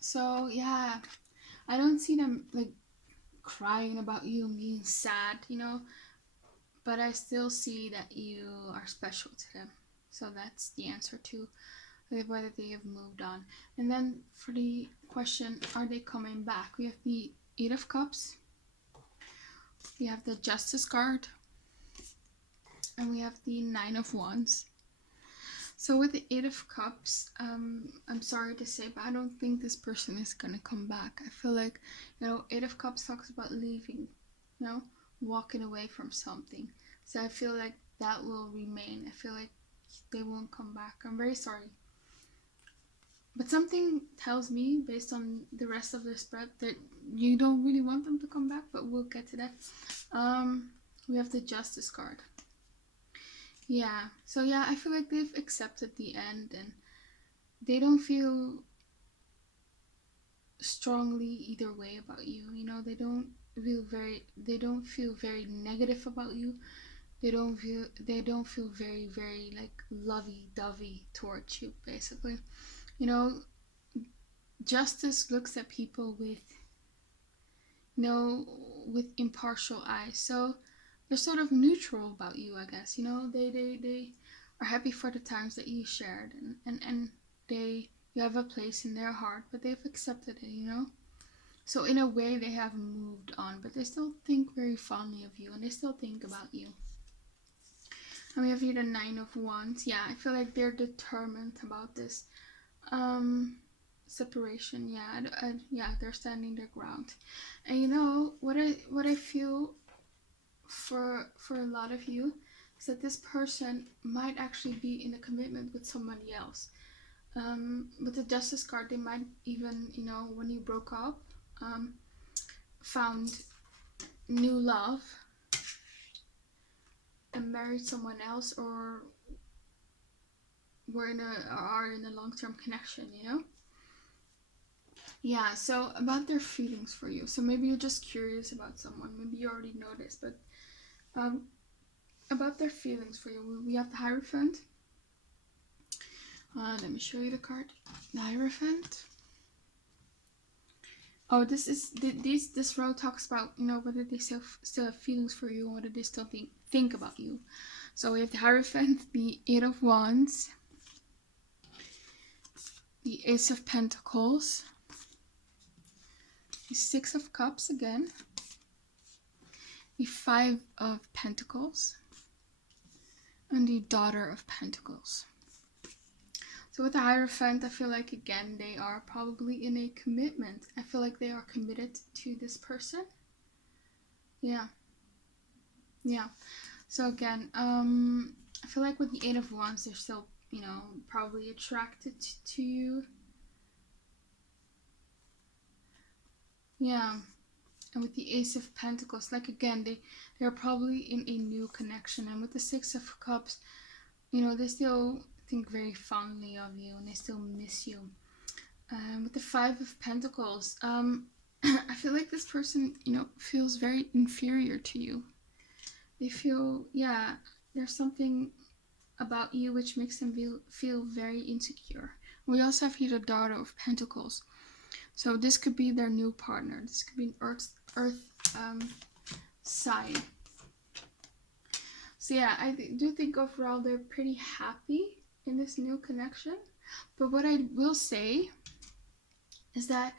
So yeah, I don't see them like crying about you and being sad, you know, but I still see that you are special to them. So that's the answer to whether they have moved on. And then for the question, are they coming back? We have the 8 of Cups, we have the Justice card, and we have the 9 of Wands. So with the 8 of Cups, I'm sorry to say, but I don't think this person is gonna come back. I feel like, you know, 8 of Cups talks about leaving, you know, walking away from something. So I feel like that will remain. I feel like they won't come back. I'm very sorry. But something tells me, based on the rest of the spread, that you don't really want them to come back, but we'll get to that. We have the Justice card. Yeah, so yeah, I feel like they've accepted the end, and they don't feel strongly either way about you. You know, they don't feel very negative about you. They don't feel very like lovey-dovey towards you, basically. You know, Justice looks at people with, you know, with impartial eyes. So they're sort of neutral about you, I guess. You know, they are happy for the times that you shared, and you have a place in their heart, but they've accepted it, you know. So in a way, they have moved on, but they still think very fondly of you, and they still think about you. And we have here the 9 of Wands. Yeah, I feel like they're determined about this separation. Yeah, they're standing their ground. And you know what I feel for a lot of you is that this person might actually be in a commitment with somebody else. With the Justice card, they might even, you know, when you broke up, found new love and married someone else, or are in a long-term connection, you know. Yeah, so about their feelings for you. So maybe you're just curious about someone, maybe you already know this, but about their feelings for you, we have the Hierophant. Let me show you the card. The Hierophant. Oh, this row talks about, you know, whether they still have feelings for you, or whether they still think about you. So we have the Hierophant, the 8 of Wands, the Ace of Pentacles, the Six of Cups again, the Five of Pentacles, and the Daughter of Pentacles. So with the Hierophant, I feel like, again, they are probably in a commitment. I feel like they are committed to this person. Yeah. So again, I feel like with the Eight of Wands, they're still, probably attracted to you. Yeah. And with the Ace of Pentacles, like, again, they're probably in a new connection. And with the Six of Cups, they still think very fondly of you and they still miss you. With the Five of Pentacles, I feel like this person, feels very inferior to you. They feel, there's something about you which makes them feel very insecure. We also have here the Daughter of Pentacles. So this could be their new partner. This could be an earth sign. So yeah, I do think overall they're pretty happy in this new connection. But what I will say is that,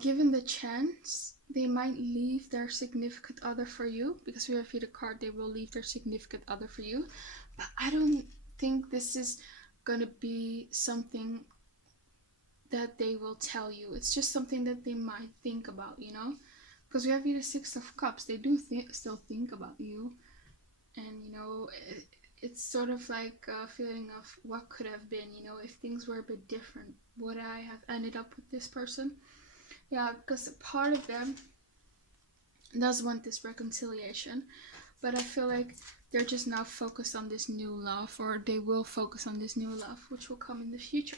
given the chance, they might leave their significant other for you. Because we have here the card, they will leave their significant other for you. But I don't think this is going to be something that they will tell you. It's just something that they might think about, Because we have here the Six of Cups. They do still think about you. And, it's sort of like a feeling of what could have been, if things were a bit different. Would I have ended up with this person? Yeah, because part of them does want this reconciliation. But I feel like they're just now focused on this new love. Or they will focus on this new love, which will come in the future.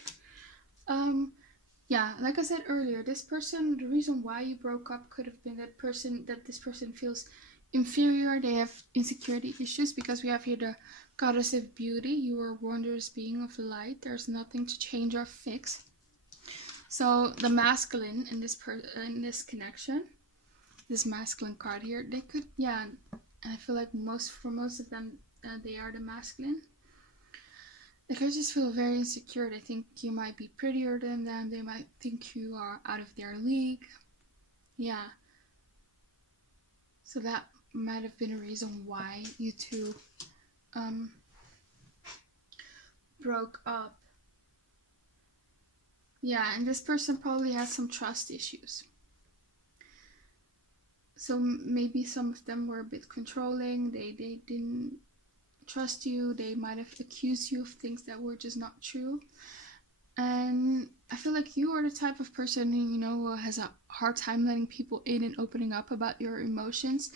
Yeah, like I said earlier, this person, the reason why you broke up could have been that this person feels inferior. They have insecurity issues, because we have here the Goddess of Beauty. You are a wondrous being of light. There's nothing to change or fix. So the masculine in this connection, this masculine card here, they could, and I feel like for most of them, they are the masculine. They could just feel very insecure. They think you might be prettier than them. They might think you are out of their league. Yeah. So that might have been a reason why you two broke up. Yeah, and this person probably has some trust issues. So maybe some of them were a bit controlling. They didn't trust you. They might have accused you of things that were just not true. And I feel like you are the type of person who, has a hard time letting people in and opening up about your emotions.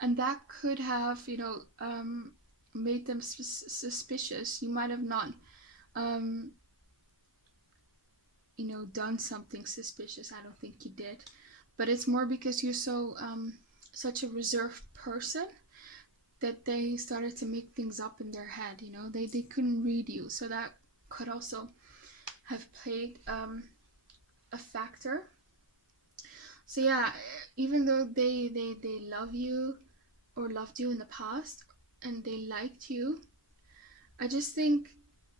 And that could have, made them suspicious. You might have not, done something suspicious. I don't think you did. But it's more because you're such a reserved person that they started to make things up in their head. They couldn't read you. So that could also have played a factor. So yeah, even though they love you or loved you in the past and they liked you, I just think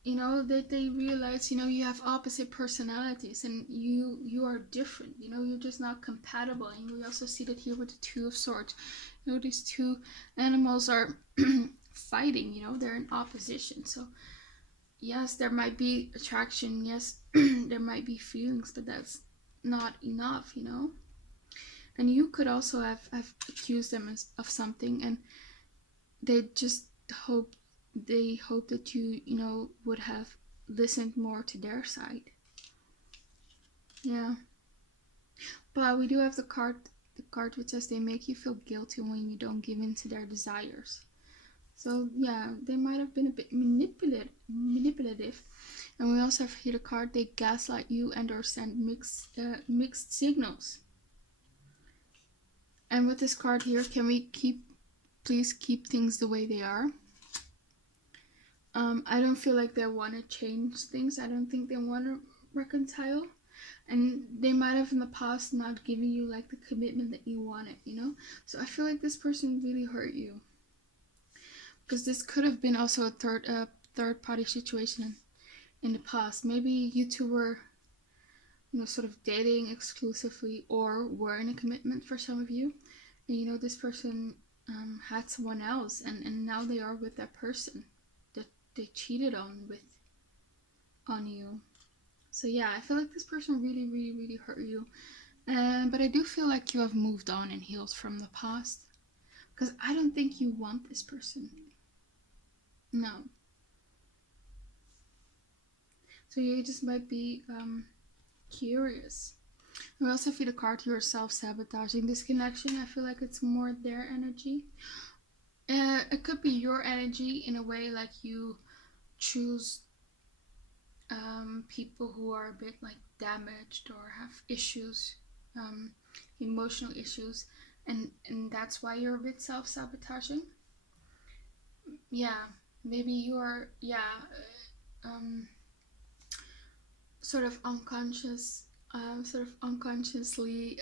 that they realize you have opposite personalities and you are different. You're just not compatible. And we also see that here with the Two of Swords. These two animals are fighting. They're in opposition. So yes, there might be attraction. Yes, there might be feelings, but that's not enough. And you could also have accused them of something, and they just hope that you would have listened more to their side. Yeah. But we do have the card which says they make you feel guilty when you don't give in to their desires. So yeah, they might have been a bit manipulative. And we also have here the card, they gaslight you and or send mixed signals. And with this card here, can we please keep things the way they are? I don't feel like they want to change things. I don't think they want to reconcile. And they might have in the past not given you like the commitment that you wanted, So I feel like this person really hurt you. Because this could have been also a third party situation in the past. Maybe you two were sort of dating exclusively, or were in a commitment for some of you. And this person had someone else, and now they are with that person that they cheated on you. So yeah, I feel like this person really, really, really hurt you. But I do feel like you have moved on and healed from the past. Because I don't think you want this person. No. So you just might be curious. We also feel the card yourself sabotaging this connection. I feel like it's more their energy. It could be your energy in a way, like you choose people who are a bit like damaged or have issues, emotional issues, and that's why you're a bit self-sabotaging. Yeah, maybe you are, sort of unconsciously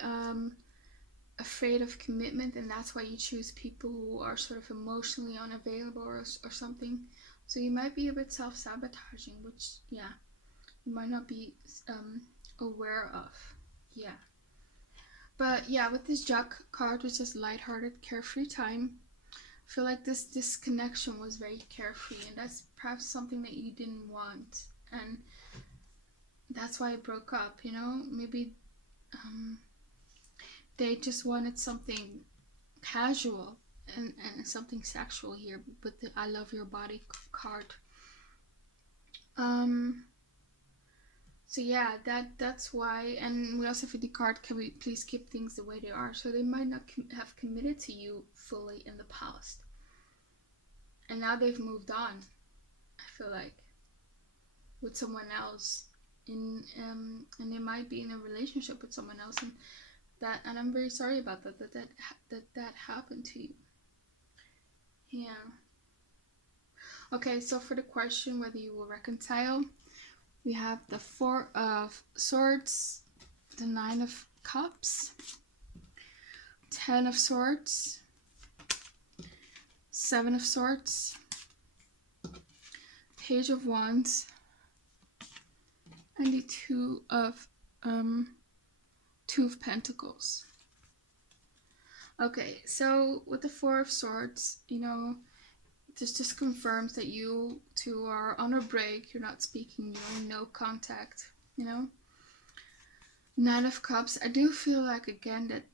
afraid of commitment, and that's why you choose people who are sort of emotionally unavailable or something. So you might be a bit self-sabotaging, which, yeah, you might not be aware of. Yeah. But yeah, with this Jack card, which is lighthearted, carefree time, I feel like this connection was very carefree, and that's perhaps something that you didn't want, and that's why it broke up. Maybe they just wanted something casual and something sexual here with the I love your body card. So yeah, that's why. And we also have the card, can we please keep things the way they are? So they might not have committed to you fully in the past, and now they've moved on, I feel like, with someone else, and they might be in a relationship with someone else, and I'm very sorry about that happened to you. Yeah. Okay, so for the question whether you will reconcile, we have the Four of Swords, the Nine of Cups, Ten of Swords, Seven of Swords, Page of Wands, and the Two of Pentacles. Okay, so with the Four of Swords, this just confirms that you two are on a break, you're not speaking, no contact, Nine of Cups, I do feel like, again, that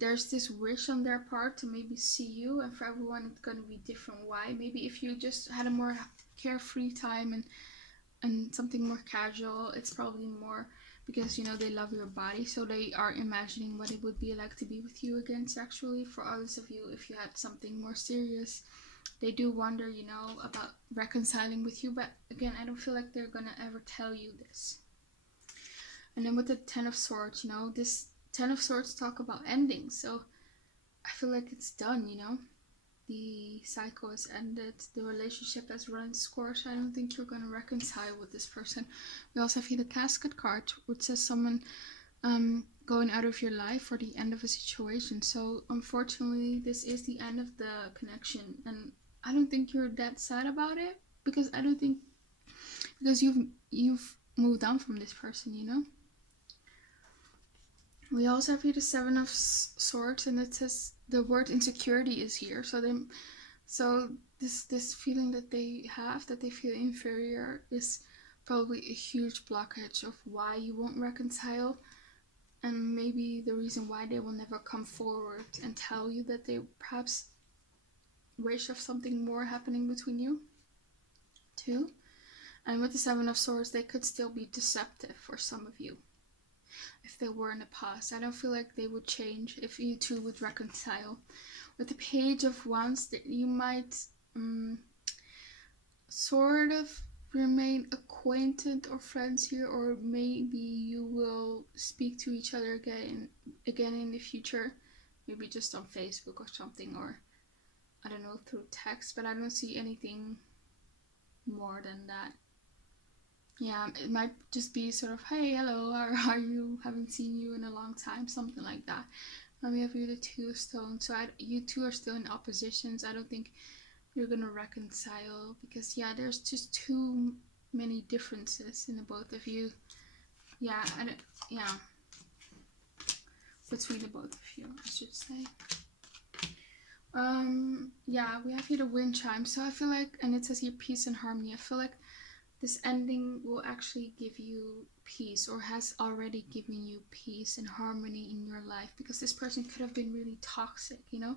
there's this wish on their part to maybe see you, and for everyone it's going to be different. Why? Maybe if you just had a more carefree time and something more casual, it's probably more because they love your body, so they are imagining what it would be like to be with you again sexually. For others of you, if you had something more serious, they do wonder, about reconciling with you. But again, I don't feel like they're gonna ever tell you this. And then with the Ten of Swords, this Ten of Swords talk about endings, so I feel like it's done. The cycle has ended, the relationship has run its course. I don't think you're going to reconcile with this person. We also have the Casket card, which says someone going out of your life or the end of a situation. So unfortunately, this is the end of the connection, and I don't think you're that sad about it, because you've moved on from this person. We also have the Seven of Swords, and it says the word insecurity is here. So this feeling that they have, that they feel inferior, is probably a huge blockage of why you won't reconcile, and maybe the reason why they will never come forward and tell you that they perhaps wish of something more happening between you too. And with the Seven of Swords, they could still be deceptive for some of you if they were in the past. I don't feel like they would change if you two would reconcile. With the Page of Wands, that you might sort of remain acquainted or friends here, or maybe you will speak to each other again in the future, maybe just on Facebook or something, or I don't know, through text, but I don't see anything more than that. Yeah, it might just be sort of, hey, hello, how are you? Haven't seen you in a long time, something like that. And we have here the Two of Stones, so you two are still in oppositions. I don't think you're gonna reconcile, because there's just too many differences in the both of you. Yeah, and yeah, between the both of you, I should say. Yeah, we have here the wind chime. So I feel like, and it says here peace and harmony. I feel like this ending will actually give you peace, or has already given you peace and harmony in your life, because this person could have been really toxic, you know,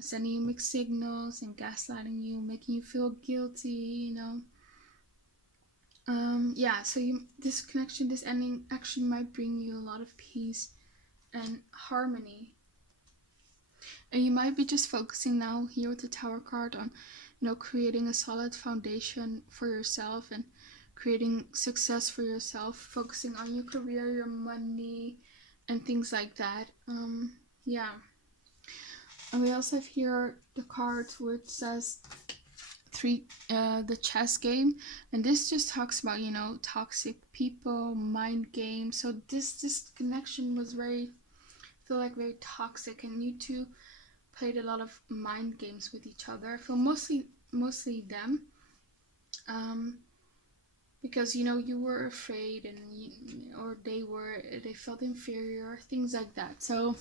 sending you mixed signals and gaslighting you, making you feel guilty, you know. Yeah, so this connection, this ending actually might bring you a lot of peace and harmony. And you might be just focusing now here with the Tower card on, you know, creating a solid foundation for yourself and creating success for yourself, focusing on your career, your money, and things like that. Yeah. And we also have here the card which says the chess game, and this just talks about, you know, toxic people, mind games. So this connection was very, I feel like, very toxic, and you two played a lot of mind games with each other. I feel mostly them, because, you know, you were afraid, and or they felt inferior, things like that. So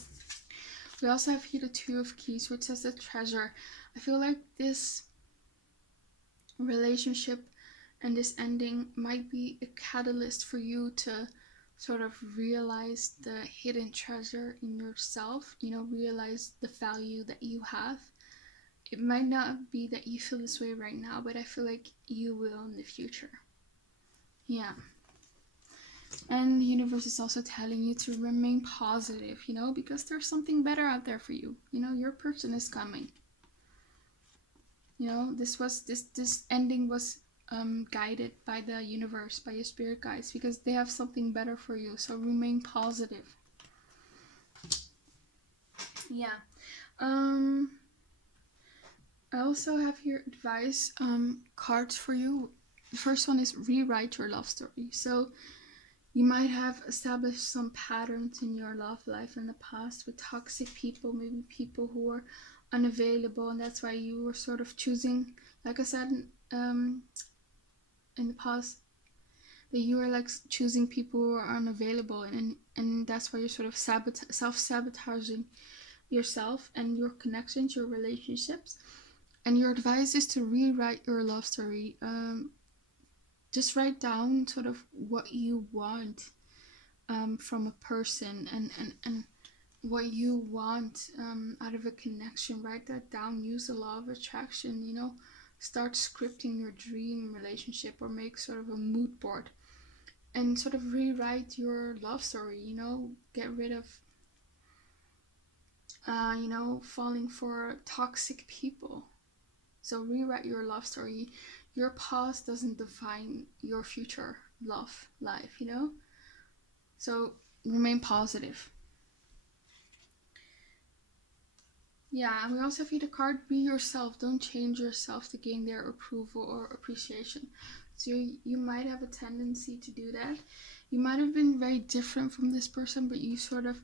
we also have here the Two of Keys, which says the treasure. I feel like this relationship and this ending might be a catalyst for you to sort of realize the hidden treasure in yourself, you know, realize the value that you have. It might not be that you feel this way right now, but I feel like you will in the future. Yeah. And the universe is also telling you to remain positive, you know, because there's something better out there for you. You know, your person is coming. You know, this ending was guided by the universe, by your spirit guides, because they have something better for you. So remain positive. Yeah. I also have here advice cards for you. The first one is rewrite your love story. So you might have established some patterns in your love life in the past with toxic people, maybe people who were unavailable, and that's why you were sort of choosing, like I said, in the past, that you were like choosing people who are unavailable, and that's why you're sort of self-sabotaging yourself and your connections, your relationships. And your advice is to rewrite your love story. Just write down sort of what you want from a person, and what you want out of a connection. Write that down. Use the law of attraction, you know. Start scripting your dream relationship, or make sort of a mood board and sort of rewrite your love story, you know. Get rid of you know, falling for toxic people. So rewrite your love story. Your past doesn't define your future love life, you know. So remain positive. Yeah, and we also have here the card, be yourself. Don't change yourself to gain their approval or appreciation. So you might have a tendency to do that. You might have been very different from this person, but you sort of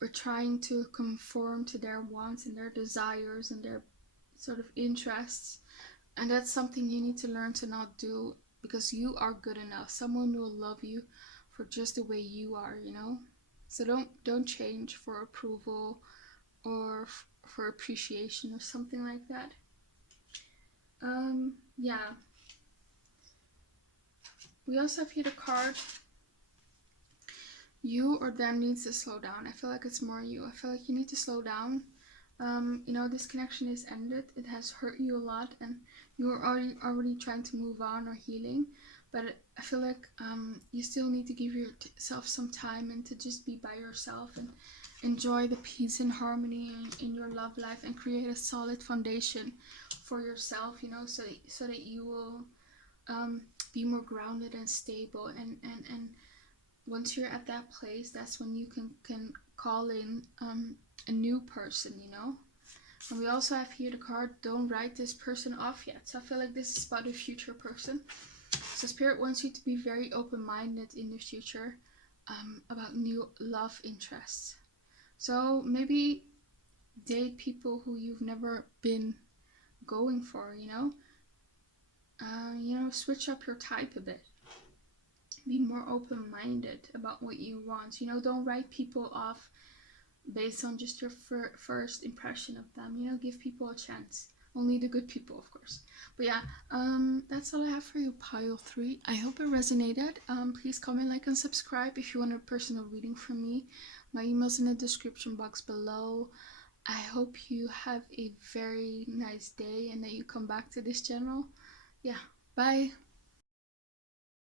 were trying to conform to their wants and their desires and their sort of interests. And that's something you need to learn to not do, because you are good enough. Someone will love you for just the way you are, you know. So don't change for approval or for appreciation or something like that. Yeah. We also have here the card, you or them needs to slow down. I feel like it's more you. I feel like you need to slow down. You know, this connection is ended. It has hurt you a lot, and you are already trying to move on or healing. But I feel like you still need to give yourself some time and to just be by yourself and enjoy the peace and harmony in your love life, and create a solid foundation for yourself, you know, so that you will be more grounded and stable, and once you're at that place, that's when you can call in a new person, you know. And we also have here the card, don't write this person off yet. So I feel like this is about a future person. So Spirit wants you to be very open-minded in the future about new love interests. So maybe date people who you've never been going for, you know. Switch up your type a bit. be more open-minded about what you want. You know, don't write people off based on just your first impression of them. You know, give people a chance. Only the good people, of course. But yeah, that's all I have for you, pile 3. I hope it resonated. Please comment, like, and subscribe if you want a personal reading from me. My email's in the description box below. I hope you have a very nice day and that you come back to this channel. Yeah, bye.